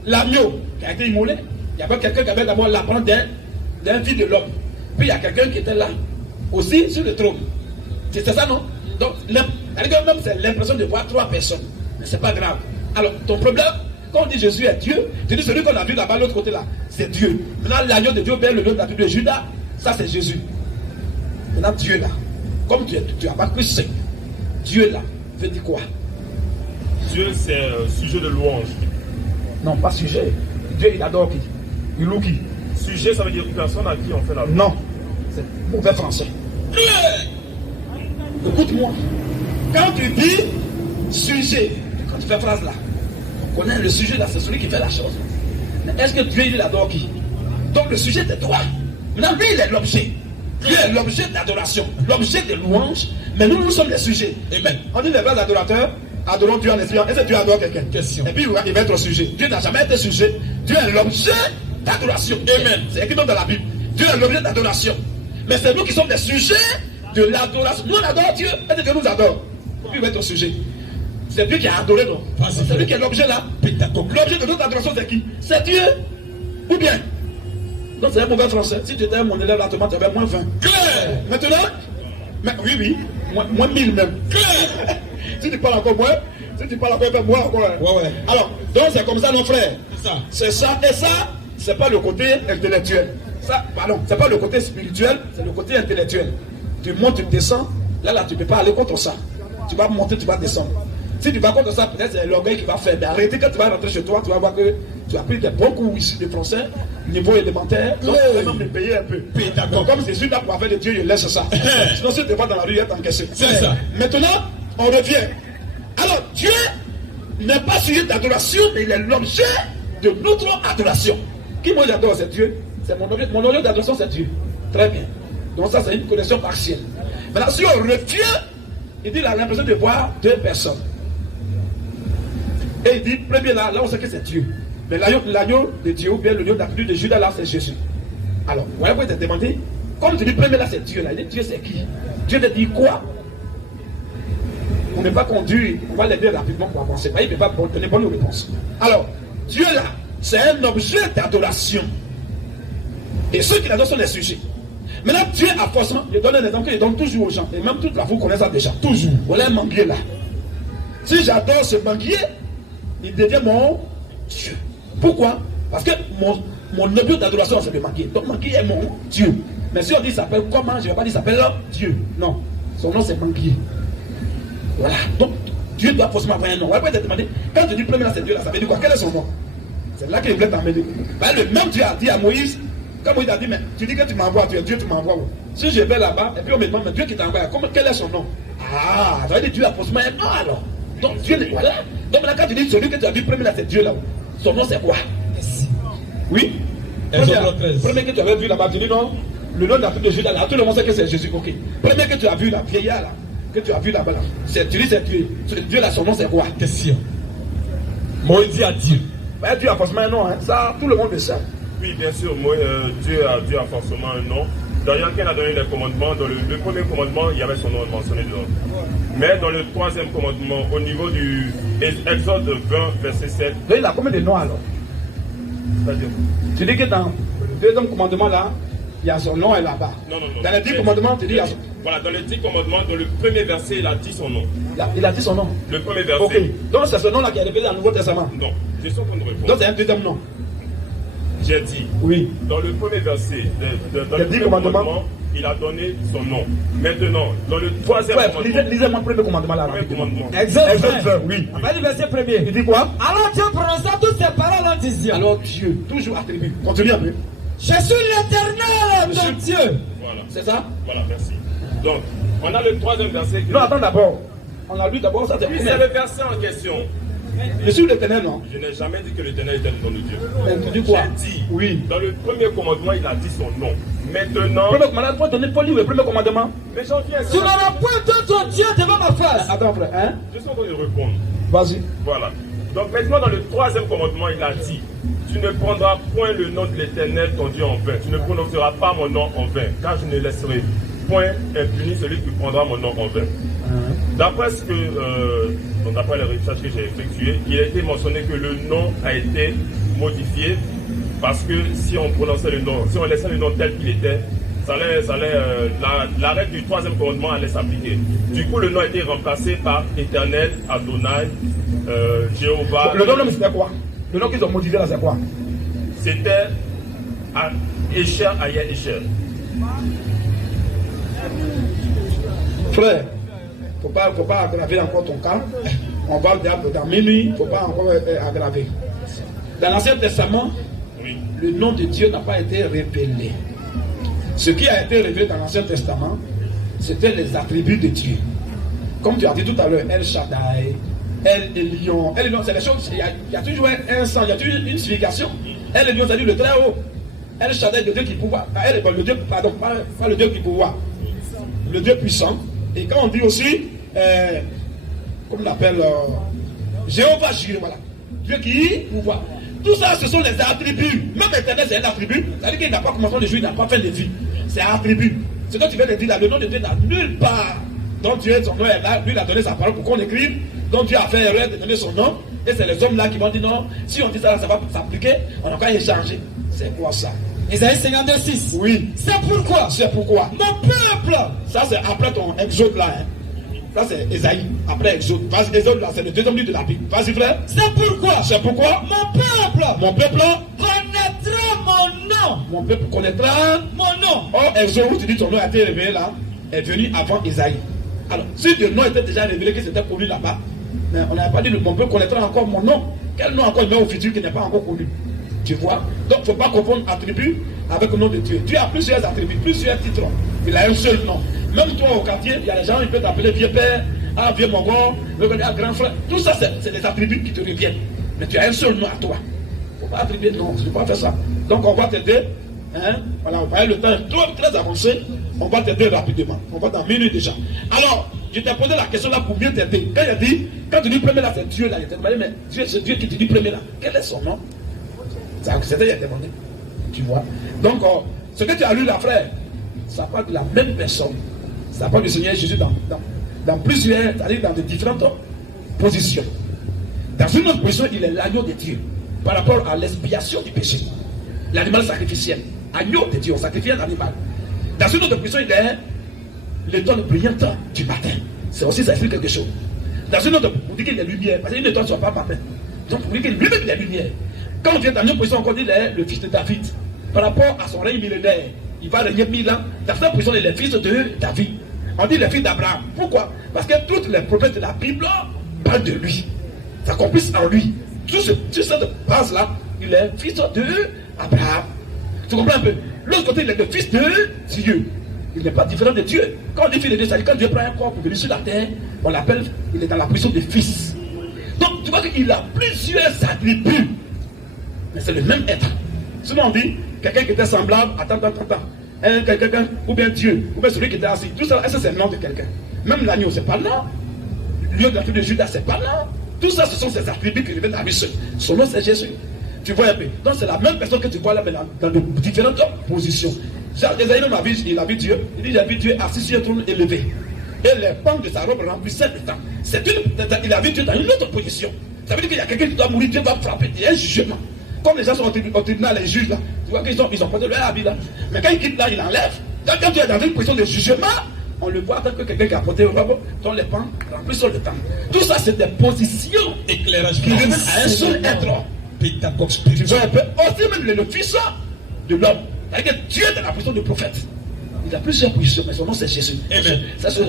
l'agneau qui a été immolé, il y avait quelqu'un qui avait d'abord l'apprendre d'un vie de l'homme. Puis il y a quelqu'un qui était là, aussi sur le trône. C'est ça, non? Donc, même c'est l'impression de voir 3 personnes. Mais ce n'est pas grave. Alors, ton problème, quand on dit Jésus est Dieu, tu dis celui qu'on a vu là-bas, de l'autre côté là, c'est Dieu. Maintenant, l'agneau de Dieu, le lion de la tribu de Juda, ça c'est Jésus. Maintenant, Dieu là, comme tu n'as pas cru, c'est Dieu là, veut dire quoi? Dieu, c'est un sujet de louange. Non, pas sujet. Dieu, il adore qui? Il loue qui? Sujet, ça veut dire personne à qui on fait la louange. Non, c'est mauvais français. Écoute-moi. Quand tu dis sujet, quand tu fais phrase là, on connaît le sujet là, c'est celui qui fait la chose. Mais est-ce que Dieu, il adore qui? Donc le sujet, c'est toi. Maintenant, lui, il est l'objet. Dieu est l'objet d'adoration, l'objet de louange, mais nous sommes les sujets. Amen. On dit les vrais adorateurs, adorons Dieu en esprit. Est-ce que Dieu adore quelqu'un? Question. Et puis il va être sujet. Dieu n'a jamais été sujet. Dieu est l'objet d'adoration. Amen. C'est écrit dans la Bible. Dieu est l'objet d'adoration. Mais c'est nous qui sommes les sujets de l'adoration. Nous on adore Dieu, est-ce que Dieu nous adore? Il va être sujet. C'est Dieu qui a adoré, non? C'est lui qui est l'objet là. L'objet de notre adoration, c'est qui? C'est Dieu. Ou bien? Donc c'est un mauvais français. Si tu étais mon élève là, tu avais moins 20. Claire. Maintenant, oui, moins 1000 même. Claire. Si tu parles encore moins, moins encore. Ouais. Alors, donc c'est comme ça, nos frères. C'est ça. Et ça, c'est pas le côté intellectuel. Ça, pardon, c'est pas le côté spirituel, c'est le côté intellectuel. Tu montes, tu descends. Là, tu ne peux pas aller contre ça. Tu vas monter, tu vas descendre. Si tu vas contre ça, peut-être c'est l'orgueil qui va faire. Mais arrêtez, quand tu vas rentrer chez toi, tu vas voir que tu as pris des bons cours ici de français, niveau élémentaire, donc tu vas même payer un peu. Donc, comme Jésus n'a pas fait de Dieu, il laisse ça. Sinon, si tu vas dans la rue, il est encaissé. C'est ça. Maintenant, on revient. Alors, Dieu n'est pas sujet d'adoration, mais il est l'objet de notre adoration. Qui moi j'adore, c'est Dieu. C'est mon objet d'adoration, c'est Dieu. Très bien. Donc ça, c'est une connexion partielle. Maintenant, si on retient, il dit, il a l'impression de voir deux personnes. Et il dit, premier là on sait que c'est Dieu. Mais l'agneau de Dieu, ou bien l'agneau de Judas, là, c'est Jésus. Alors, vous voyez, vous te demandez, comme tu dis, premier là, c'est Dieu, là. Il dit, Dieu, c'est qui? Dieu te dit quoi? On n'est pas conduit, on va l'aider rapidement pour avancer. Il ne peut pas donner bonne réponse. Alors, Dieu là, c'est un objet d'adoration. Et ceux qui l'adorent sont les sujets. Maintenant, Dieu a forcément, il donne un exemple qu'il donne toujours aux gens. Et même toute la foule connaît ça déjà. Toujours. Voilà un manguier là. Si j'adore ce manguier, il devient mon Dieu. Pourquoi? Parce que mon objet d'adoration, c'est le manguier. Donc, manguier est mon Dieu. Mais si on dit il s'appelle comment, je ne vais pas dire il s'appelle Dieu. Non. Son nom, c'est manguier. Voilà. Donc, Dieu doit forcément avoir un nom. On va te demander, quand tu dis premier là, c'est Dieu là, ça veut dire quoi? Quel est son nom? C'est là qu'il voulait t'emmener. Ben, le même Dieu a dit à Moïse, quand Moïse a dit, mais tu dis que tu m'envoies, tu es Dieu, tu m'envoies. Si je vais là-bas, et puis on me demande, mais Dieu qui t'envoie, quel est son nom? Ah, ça veut dire Dieu a forcément un nom alors. Donc Dieu, voilà. Donc là, quand tu dis celui que tu as vu premier là, c'est Dieu là. Son nom c'est quoi? Oui. Premier que tu avais vu là-bas, tu dis non. Le nom d'Afrique de Judas là, tout le monde sait que c'est Jésus. Ok. Premier que tu as vu là, vieillard là, que tu as vu là-bas là, tu dis c'est Dieu. Dieu là, son nom c'est quoi? Question. Moïse a dit. Ben, Dieu a forcément un nom, hein. Ça, tout le monde le sait. Oui, bien sûr, Dieu a forcément un nom. D'ailleurs, quand il a donné les commandements, dans le premier commandement, il y avait son nom mentionné dedans. Mais dans le troisième commandement, au niveau du Exode 20, verset 7. Donc, il a combien de noms alors? C'est-à-dire, tu dis que dans le deuxième commandement là, il y a son nom et là-bas. Non. Dans les 10 commandements, tu dis il y a son... Voilà, dans les 10 commandements, dans le premier verset, il a dit son nom. Il a dit son nom. Le premier verset. Ok. Donc c'est ce nom-là qui est révélé dans le Nouveau Testament. Non, je suis en train de répondre. Donc c'est un deuxième nom. J'ai dit. Oui. Dans le premier verset, dans les le 10 premier commandement, il a donné son nom. Maintenant, dans le troisième commandement. Lisez-moi le premier commandement là. Exode 20, oui. On va dire verset premier. Il dit quoi? Alors Dieu prononça toutes ces paroles en disant. Alors Dieu, toujours attribut. Continue un peu. Je suis l'Éternel, ton Dieu. Voilà. C'est ça? Voilà, merci. Donc, on a le troisième verset. Non, attends d'abord. On a lu d'abord ça. Oui, c'est le verset en question. Je suis l'Éternel, non? Je n'ai jamais dit que l'Éternel était le nom de Dieu. Mais tu dis quoi? J'ai dit, oui. Dans le premier commandement, il a dit son nom. Maintenant. Premier commandement, faut lire le premier commandement. Mais j'en viens. Tu n'auras point de ton Dieu devant ma face. Attends, frère, hein? Je suis en train de répondre. Vas-y. Voilà. Donc maintenant, dans le troisième commandement, il a dit, tu ne prendras point le nom de l'Éternel, ton Dieu, en vain. Tu ne prononceras pas mon nom en vain, car je ne laisserai point impuni celui qui prendra mon nom en vain. D'après ce que, d'après les recherches que j'ai effectuées, il a été mentionné que le nom a été modifié parce que si on prononçait le nom, si on laissait le nom tel qu'il était, la règle du troisième commandement allait s'appliquer. Du coup, le nom a été remplacé par Éternel, Adonai, Jéhovah. Le nom, c'était quoi? Le nom qu'ils ont modifié là, c'est quoi? C'était Esher, Aya, Esher. Frère, faut pas aggraver encore ton cas. On va dans minuit, il ne faut pas encore aggraver. Dans l'Ancien Testament, oui, le nom de Dieu n'a pas été révélé. Ce qui a été révélé dans l'Ancien Testament, c'était les attributs de Dieu. Comme tu as dit tout à l'heure, El Shaddai, El Elyon. El Elyon, c'est les choses, il y a toujours un sens, il y a toujours une signification. El Elyon, c'est-à-dire le très haut. El Shaddai, le Dieu qui pouvoir. Le Dieu, pardon, pas le Dieu qui pouvoir. Le Dieu puissant. Et quand on dit aussi, comme on l'appelle, Jéhovah Jireh, voilà. Dieu qui pouvoir. Tout ça, ce sont les attributs. Même Éternel, c'est un attribut. C'est-à-dire qu'il n'a pas commencé le jour, il n'a pas fait de vie. C'est un attribut. Ce que tu viens de dire là, le nom de Dieu n'a nulle part. Donc Dieu, son nom est là, lui il a donné sa parole pour qu'on écrive. Donc Dieu a fait erreur de donner son nom. Et c'est les hommes là qui vont dire non, si on dit ça, ça va s'appliquer, on n'a qu'à échanger. C'est quoi ça? Isaïe 52:6. Oui. C'est pourquoi. C'est pourquoi. Mon peuple. Ça c'est après ton exode là. Hein. Ça c'est Isaïe, après exode. Vas-y, exode là, c'est le deuxième livre de la Bible. Vas-y frère. C'est pourquoi. C'est pourquoi. Mon peuple connaîtra mon nom. Mon peuple connaîtra mon nom. Or, exode où tu dis ton nom a été révélé là, est venu avant Isaïe. Alors, si le nom était déjà révélé que c'était pour lui là-bas, mais on n'avait pas dit mon peuple connaîtra encore mon nom. Quel nom encore il met au futur qui n'est pas encore connu? Tu vois? Donc, il ne faut pas confondre attribut avec le nom de Dieu. Dieu a plusieurs attributs, plusieurs titres. Il a un seul nom. Même toi au quartier, il y a des gens qui peuvent t'appeler vieux père, vieux mogor, grand frère. Tout ça, c'est des attributs qui te reviennent. Mais tu as un seul nom à toi. Il ne faut pas attribuer de nom, tu ne peux pas faire ça. Donc, on va t'aider. Hein? Voilà, vous voyez, le temps est très avancé. On va t'aider rapidement. On va t'emmener déjà. Alors, je t'ai posé la question là pour mieux t'aider. Quand il a dit, quand tu dis premier là, c'est Dieu là. Il t'a demandé, mais Dieu, c'est Dieu qui te dit premier là. Quel est son nom? C'était il a demandé. Tu vois. Donc, ce que tu as lu là, frère, ça parle de la même personne. Ça parle du Seigneur Jésus dans plusieurs, c'est-à-dire dans de différentes positions. Dans une autre position, il est l'agneau de Dieu par rapport à l'expiation du péché. L'animal sacrificiel. Agneau de Dieu, on sacrifie un animal. Dans une autre position, il est l'étoile brillante du matin. C'est aussi, ça explique quelque chose. Dans une autre, on dit qu'il est lumière, parce qu'une étoile ne soit pas matin. Donc, on dit qu'il est lumière. Quand on vient dans une autre position, on dit qu'il est le fils de David. Par rapport à son règne millénaire, il va régner 1000 ans. Dans cette position, il est le fils de David. On dit le fils d'Abraham. Pourquoi? Parce que toutes les prophètes de la Bible parlent de lui. Ça complice en lui. Tout cette base-là, il est fils d'Abraham. Tu comprends un peu? L'autre côté, il est le fils de Dieu. Il n'est pas différent de Dieu. Quand on dit fils de Dieu, ça dit quand Dieu prend un corps pour venir sur la terre, on l'appelle, il est dans la position de fils. Donc, tu vois qu'il a plusieurs attributs. Mais c'est le même être. Sinon, on dit, quelqu'un qui était semblable, attends. Quelqu'un, ou bien Dieu, ou bien celui qui était assis. Tout ça, c'est le nom de quelqu'un. Même l'agneau, c'est pas là. Le lion de la tribu de Judas, c'est pas là. Tout ça, ce sont ses attributs qui reviennent à lui seul. Son nom, c'est Jésus. Tu vois un peu. Donc, c'est la même personne que tu vois là, mais dans de différentes positions. Jacques Esaïe il a vu Dieu. Il dit, j'ai vu Dieu assis sur un trône élevé. Et les pans de sa robe remplissaient le temps. Il a vu Dieu dans une autre position. Ça veut dire qu'il y a quelqu'un qui doit mourir, Dieu va frapper. Il y a un jugement. Comme les gens sont au tribunal, les juges là, tu vois qu'ils ont porté leur habit là. Mais quand ils quittent là, ils enlèvent. Quand tu es dans une position de jugement, on le voit tant que quelqu'un qui a porté le robe, dont les pans remplissent le temps. Tout ça, c'est des positions Éclairage qui reviennent à un seul être. Pédagogue Tu vois spirituel. un peu, aussi même le fils de l'homme. C'est-à-dire que Dieu est dans la position de prophète. Il a plusieurs positions, mais son nom c'est Jésus. Amen.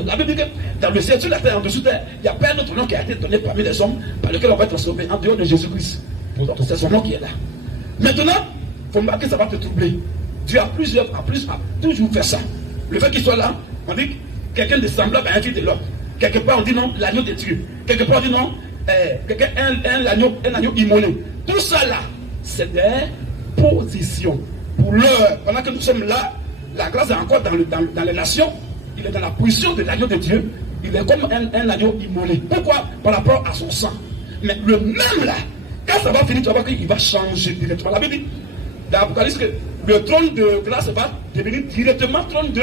La Bible dit que dans le ciel, sur la terre, en dessous de terre, il n'y a pas un autre nom qui a été donné parmi les hommes par lequel on va être transformé en dehors de Jésus-Christ. Donc c'est son nom qui est là. Maintenant, il faut remarquer que ça va te troubler. Dieu a toujours fait ça. Le fait qu'il soit là, on dit quelqu'un de semblable à un fils de l'homme. Quelque part on dit non, l'agneau de Dieu. Quelque part on dit non, un agneau immolé. Tout ça là, c'est des positions. Pour l'heure, pendant que nous sommes là, la grâce est encore dans les nations. Il est dans la position de l'agneau de Dieu. Il est comme un agneau immolé. Pourquoi? Par rapport à son sang. Mais le même là, quand ça va finir, tu vas voir qu'il va changer directement. La Bible dit, dans l'Apocalypse, que le trône de grâce va devenir directement trône de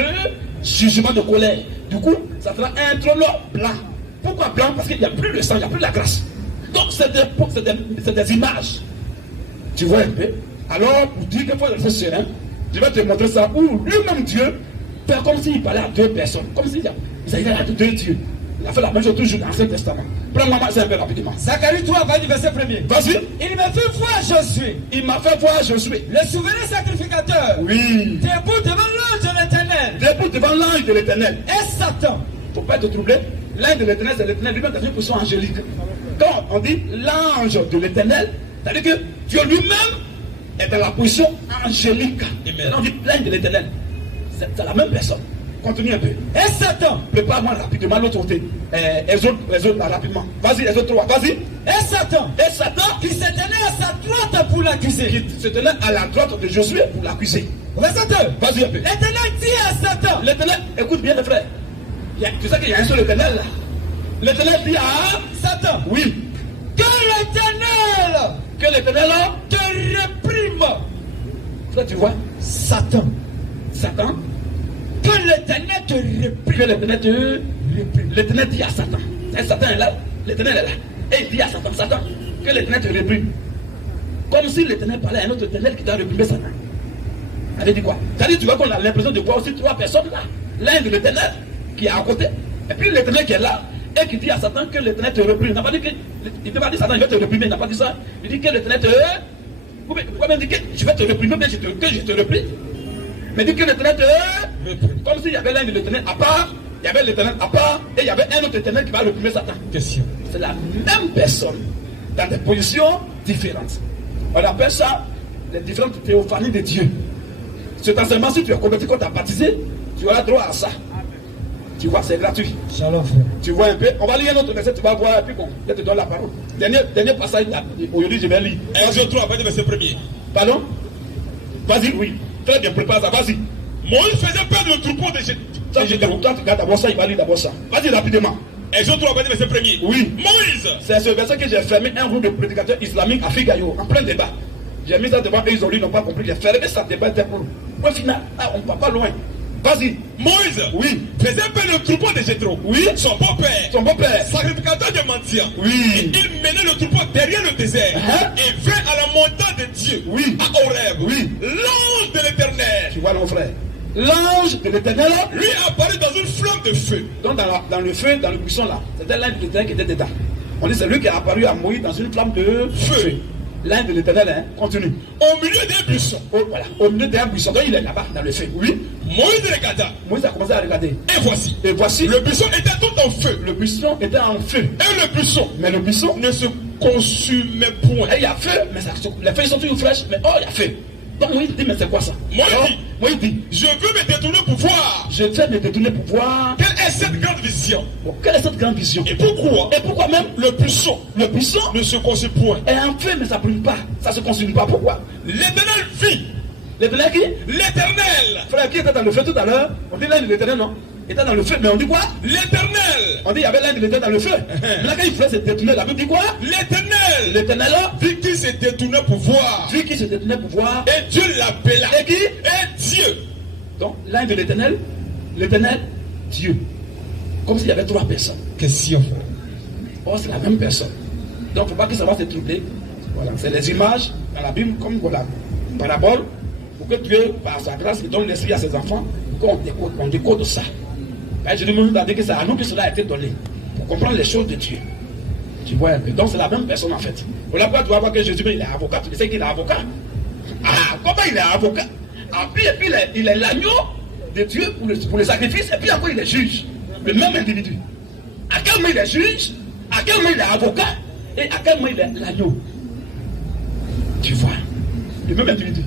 jugement, de colère. Du coup, ça sera un trône blanc. Pourquoi blanc? Parce qu'il n'y a plus le sang, il n'y a plus la grâce. Donc, c'est des images. Tu vois un peu? Alors, pour dire qu'il faut rester serein, je vais te montrer ça où lui-même Dieu fait comme s'il parlait à deux personnes, comme s'il s'agissait à deux dieux. Il a fait la même chose toujours dans l'Ancien Testament. Prends-moi ça un peu rapidement. Zacharie 3, verset 1er. Vas-y. Il m'a fait voir Josué. Il m'a fait voir Josué. Le souverain sacrificateur. Oui. Debout devant l'ange de l'Éternel. Debout devant l'ange de l'Éternel. Et Satan. Il ne faut pas être troublé. L'ange de l'Éternel, c'est l'Éternel lui-même dans une position angélique. Quand on dit l'ange de l'Éternel, c'est-à-dire que Dieu lui-même est dans la position angélique. On dit l'ange de l'Éternel. C'est la même personne. Continue un peu. Et Satan. Prépare-moi rapidement l'autre côté. Exode rapidement. Vas-y, Exode 3, vas-y. Et Satan. Et Satan. Qui se tenait à sa droite pour l'accuser. Qui se tenait à la droite de Josué pour l'accuser. Verset 2. Vas-y un peu. L'Éternel dit à Satan. L'Éternel, écoute bien les frères. Tu sais qu'il y a un seul Éternel là. L'Éternel dit à Satan. Oui. Que l'Éternel te réprime. Ça tu vois. Satan. Que l'Éternel te réprime. Que l'Éternel te réprime. L'Éternel dit à Satan. Satan est là. L'Éternel est là. Et il dit à Satan, que l'Éternel te réprime. Comme si l'Éternel parlait à un autre Éternel qui t'a réprimé Satan. Ça veut dire quoi? Ça veut dire, tu vois qu'on a l'impression de voir aussi trois personnes là. L'un de l'Éternel qui est à côté. Et puis l'Éternel qui est là. Et qui dit à Satan que l'Éternel te réprime. Il n'a pas dit que. Il ne pas dit Satan, il va te réprimer. Il n'a pas dit ça. Il dit que l'Éternel te. Pourquoi il dit que je vais te réprimer, mais que je te réprime? Mais dit que l'Éternel te. Comme s'il y avait l'un de l'Éternel à part, il y avait l'Éternel à part, et il y avait un autre Éternel qui va réprimer Satan. Question. C'est la même personne, dans des positions différentes. On appelle ça les différentes théophanies de Dieu. Cet enseignement, si tu es converti, quand tu as baptisé, tu auras droit à ça. Tu vois, c'est gratuit. Shalom, frère. Tu vois un peu. On va lire un autre verset, tu vas voir, et puis bon, je te donne la parole. Dernier passage, aujourd'hui, je vais lire. Exode 3, verset 1er. Pardon? Vas-y, oui. Très bien, prépare ça, vas-y. Moïse faisait perdre le troupeau de Jétro. Ça, je regarde d'abord ça, il va lire d'abord ça. Vas-y rapidement. Exode 3, verset 1er. Oui. Moïse. C'est ce verset que j'ai fermé un groupe de prédicateurs islamiques à Figayo, en plein débat. J'ai mis ça devant eux, ils ont lu, ils n'ont pas compris. J'ai fermé ça, débat était pour. Au final, on ne va pas loin. Vas-y. Moïse. Oui. Faisait perdre le troupeau de Jétro. Oui. Son beau-père. Son beau-père. Sacrificateur de mendiants. Oui. Il menait le troupeau derrière le désert. Et vint à la montagne de Dieu. Oui. À Horeb. Oui. L'ange de l'Éternel. Tu vois mon frère. L'ange de l'Éternel lui apparut dans une flamme de feu. Donc dans le feu, dans le buisson là, c'était l'ange de l'Éternel qui était dedans. On dit c'est lui qui a apparu à Moïse dans une flamme de feu. L'ange de l'Éternel, hein, continue. Au milieu d'un buisson. Voilà, au milieu d'un buisson. Donc il est là-bas dans le feu. Oui. Moïse regarda. Moïse a commencé à regarder. Et voici. Le buisson était tout en feu. Le buisson était en feu. Et le buisson. Mais le buisson ne se consumait point. Et il y a feu, mais ça, les feuilles sont toujours fraîches, mais oh, il y a feu. Donc Moïse dit, mais c'est quoi ça? Moïse dit, je veux me détourner pour voir. Je veux me détourner pour voir. Quelle est cette grande vision? Bon, quelle est cette grande vision? Et pourquoi? Et pourquoi même le buisson ne se consume point? Et en feu, mais ça ne brûle pas. Ça ne se consume pas. Pourquoi? L'Éternel vit. L'Éternel qui? L'Éternel. Frère, qui était dans le feu tout à l'heure? On dit l'ange de l'Éternel, non? Il était dans le feu, mais on dit quoi? L'Éternel. On dit il y avait l'ange de l'Éternel dans le feu. Mais là, quand il voulait se détourner, la Bible dit quoi? L'Éternel. L'Éternel vit qui se détournait pour voir. Vit qui se détournait pour voir. Et Dieu l'appela. Et qui? Et Dieu. Donc, l'ange de l'Éternel, Dieu. Comme s'il y avait trois personnes. Question. Oh, c'est la même personne. Donc, il ne faut pas que ça va se troubler. Voilà, c'est les images dans la Bible, comme voilà, parabole, pour que Dieu, par sa grâce, il donne l'esprit à ses enfants, pour qu'on décode ça. Je nous a dit que c'est à nous que cela a été donné, pour comprendre les choses de Dieu. Tu vois un peu. Donc, c'est la même personne en fait. Voilà pourquoi tu vas voir que Jésus, il est avocat. Tu sais qu'il est avocat. Ah, comment il est avocat? Ah, puis, il est l'agneau de Dieu pour le sacrifice, et puis encore il est juge. Le même individu. À quel moment il est juge, à quel moment il est avocat, et à quel moment il est l'agneau. Tu vois, le même individu.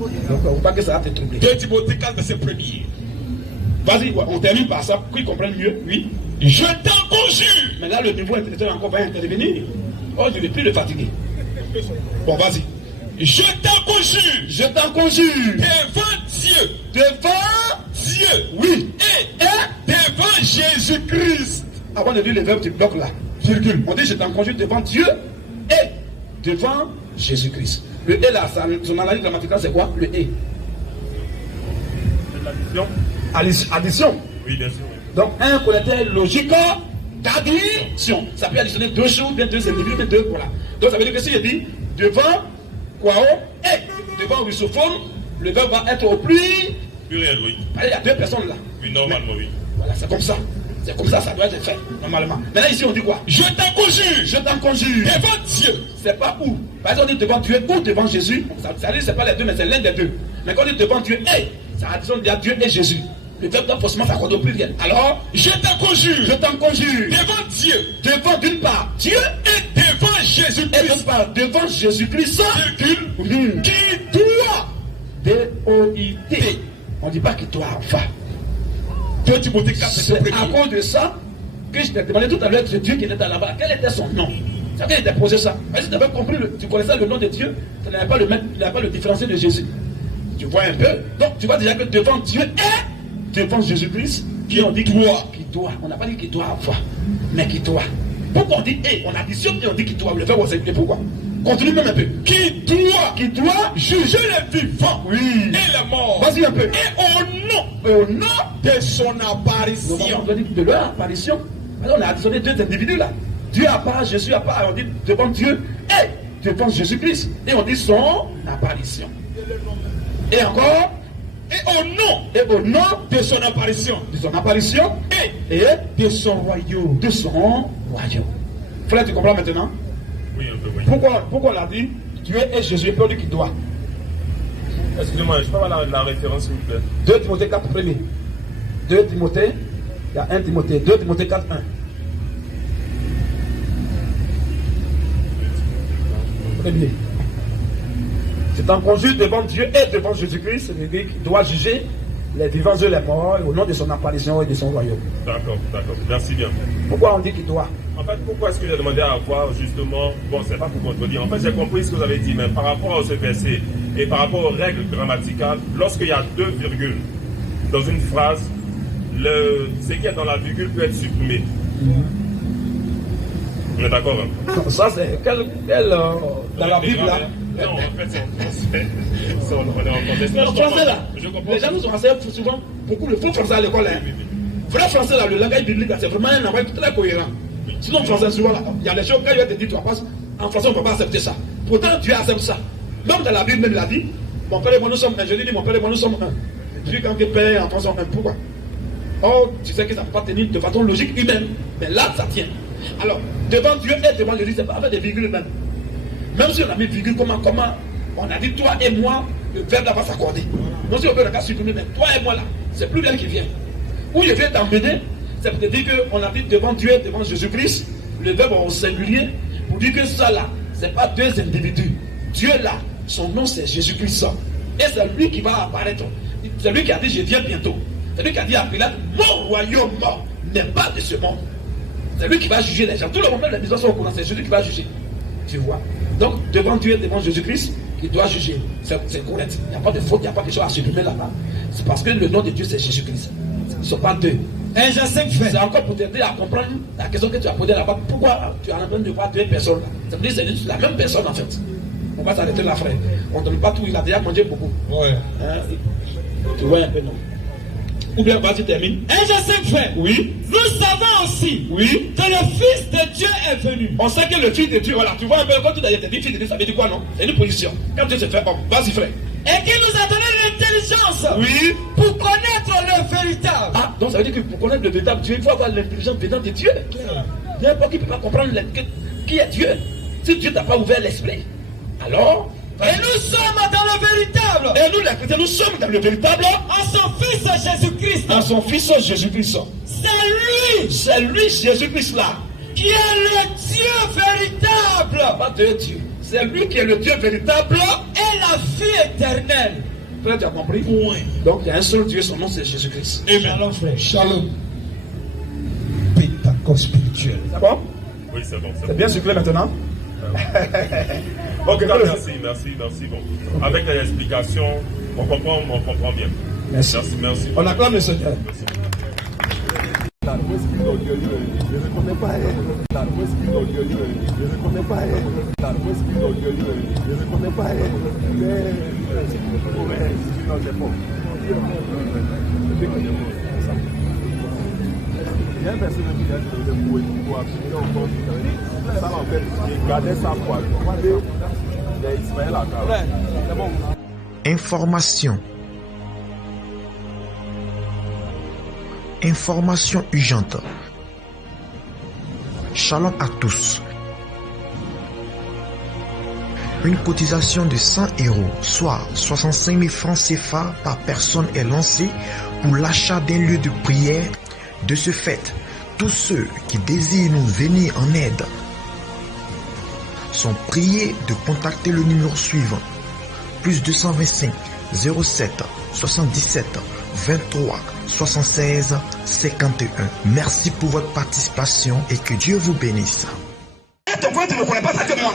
Donc, il ne faut pas que ça va te troubler. 2 Timothée 4, verset 1er. Vas-y, on termine par ça, pour qu'ils comprennent mieux. Oui. Je t'en conjure. Mais là, le niveau intellectuel encore va intervenir. Oh, je ne vais plus le fatiguer. Bon, vas-y. Je t'en conjure. Je t'en conjure. Devant Dieu. Devant Dieu. Oui. Et devant Jésus-Christ. Avant de dire le verbe, tu bloques là. Virgule. On dit je t'en conjure devant Dieu et devant Jésus-Christ. Le et là, son analyse grammaticale, c'est quoi? Le et. L'addition. Addition. Oui, bien sûr. Donc, un caractère logique d'addition. Ça peut additionner deux choses, bien deux individus, bien deux, voilà. Donc, ça veut dire que si je dis devant quoi et devant rusophone, le verbe va être au pluriel, oui. Il y a deux personnes là. Oui, normalement, oui. Voilà, c'est comme ça. C'est comme ça, ça doit être fait, normalement. Maintenant, ici, on dit quoi? Je t'en conjure. Je t'en conjure. Devant Dieu. C'est pas où. Par exemple, on dit devant Dieu ou devant Jésus. Ça dit, c'est pas les deux, mais c'est l'un des deux. Mais quand on dit devant Dieu et, ça additionne déjà Dieu et Jésus. Le verbe doit forcément s'accorder au pluriel. Alors, je t'en conjure. Je t'en conjure. Devant Dieu. Devant d'une part Dieu et devant Jésus-Christ. Et d'autre part devant Jésus-Christ. Virgule. Qui doit. D-O-I-T. On ne dit pas qu'il doit enfin. 2 Timothée 4, c'est à cause de ça que je t'ai demandé tout à l'heure de Dieu qui était là-bas. Quel était son nom? C'est qu'il était posé ça. Si tu avais compris, tu connaissais le nom de Dieu, tu n'avais pas le différencier de Jésus. Tu vois un peu? Donc tu vois déjà que devant Dieu et devant Jésus-Christ, qui on dit qui doit. On n'a pas dit qu'il doit avoir, mais qui doit. Pourquoi on dit et? On additionne et on dit qu'il doit. Le verbe on sait pourquoi. Continue même un peu. Qui doit juger les vivants oui. et les morts. Vas-y un peu. Et au nom de son apparition. On doit dire de leur apparition. Alors on a additionné deux individus là. Dieu apparaît, Jésus apparaît. On dit devant Dieu et devant Jésus-Christ. Et on dit son apparition. Et encore. Et au nom de son apparition. De son apparition. Et de son royaume. De son royaume. Frère, tu comprends maintenant? Oui, un peu, oui. Pourquoi on a dit Dieu et Jésus, et puis on dit qu'il doit? Excusez-moi, je peux avoir la référence, s'il vous plaît. 2 Timothée 4, premier. 2 Timothée, il y a 1 Timothée, 2 Timothée 4, 1. Premier. C'est en conjure devant Dieu et devant Jésus-Christ, c'est-à-dire qu'il doit juger les vivants et les morts au nom de son apparition et de son royaume. D'accord. Merci bien. Pourquoi on dit qu'il doit? En fait, pourquoi est-ce que j'ai demandé à voir justement, bon, c'est pas pour contredire. En fait, j'ai compris ce que vous avez dit, mais par rapport à ce verset, Et par rapport aux règles grammaticales, lorsqu'il y a 2 virgules dans une phrase, ce qui est dans la virgule peut être supprimé. On est d'accord, hein? Ça, c'est dans la Bible, là. Non, en fait, c'est en français. On est en français. En français, là. Je comprends. Les gens nous ont enseigné souvent beaucoup le faux français à l'école. Hein. Vrai français, là, le langage biblique, c'est vraiment un langage très cohérent. Sinon, en français, souvent, là, il y a des choses, quand il va te dire, tu vas pas, en français, on ne peut pas accepter ça. Pourtant, Dieu accepte ça. Même dans la Bible, même, il a dit, mon père et moi, nous sommes un. Je lui dis, mon père et moi, nous sommes un. Puis quand tu pères en français, sont un. Pourquoi? Oh, tu sais que ça ne peut pas tenir de façon logique humaine. Mais là, ça tient. Alors, devant Dieu et devant l'Église, c'est pas avec des virgules même. Même si on a mis virgule, comment on a dit toi et moi, le verbe va s'accorder. Non, si on peut le cas supprimer, mais toi et moi là, c'est plus bien qui vient. Où je viens t'emmener, c'est pour te dire qu'on a dit devant Dieu, devant Jésus-Christ, le verbe au singulier, pour dire que ça là, c'est pas deux individus. Dieu là, son nom c'est Jésus-Christ. Et c'est lui qui va apparaître. C'est lui qui a dit je viens bientôt. C'est lui qui a dit à Pilate, mon royaume n'est pas de ce monde. C'est lui qui va juger les gens. Tout le monde, les maisons sont au courant, c'est Jésus qui va juger. Tu vois. Donc, devant Dieu, devant Jésus-Christ, qui doit juger. C'est correct. Il n'y a pas de faute, il n'y a pas quelque chose à supprimer là-bas. C'est parce que le nom de Dieu, c'est Jésus-Christ. Ils ne sont pas deux. C'est encore pour t'aider à comprendre la question que tu as posée là-bas. Pourquoi tu es en train de voir deux personnes là? Ça veut dire que c'est la même personne en fait. On va s'arrêter là, frère. On ne donne pas tout, il a déjà mangé beaucoup. Ouais. Hein? Tu vois un peu, non? Ou bien, vas-y, termine. Et je sais, frère. Oui. Nous savons aussi Oui. que le Fils de Dieu est venu. On sait que le Fils de Dieu, voilà, tu vois un peu, quand tu as dit Fils de Dieu, ça veut dire quoi, non? C'est une position. Quand Dieu se fait homme, vas-y, frère. Et qui nous a donné l'intelligence Oui. pour connaître le véritable. Ah, donc ça veut dire que pour connaître le véritable Dieu, il faut avoir l'intelligence venant de Dieu. Il y a un peu qui ne peut pas comprendre qui est Dieu. Si Dieu t'a pas ouvert l'esprit, alors. Et nous sommes dans le véritable. Et nous, les chrétiens, nous sommes dans le véritable. En son Fils Jésus-Christ. En son Fils Jésus-Christ. C'est lui, Jésus-Christ là. Qui est le Dieu véritable. Pas de Dieu. C'est lui qui est le Dieu véritable. Et la vie éternelle. Frère, tu as compris? Oui. Donc il y a un seul Dieu, son nom c'est Jésus-Christ. Amen. Shalom, frère. Shalom. Pétaco spirituel. C'est bon? Oui, c'est bon. C'est bien sucré maintenant? Ok, merci. Bon. Avec les explications, on comprend bien. Merci. Merci. On acclame le Seigneur. Je ne connais pas elle. Je ne connais pas elle. Je ne connais pas elle. Mais non, c'est bon. Il y a une personne qui a dit pour appuyer encore. Ça en fait, regardez ça pour aller. Ismaël Akara. C'est bon. Information. Information urgente. Shalom à tous. Une cotisation de 100 €, soit 65 000 francs CFA par personne est lancée pour l'achat d'un lieu de prière. De ce fait, tous ceux qui désirent nous venir en aide sont priés de contacter le numéro suivant: plus 225 07 77 23 76 51. Merci pour votre participation et que Dieu vous bénisse. Ton frère, tu ne connais pas ça que moi.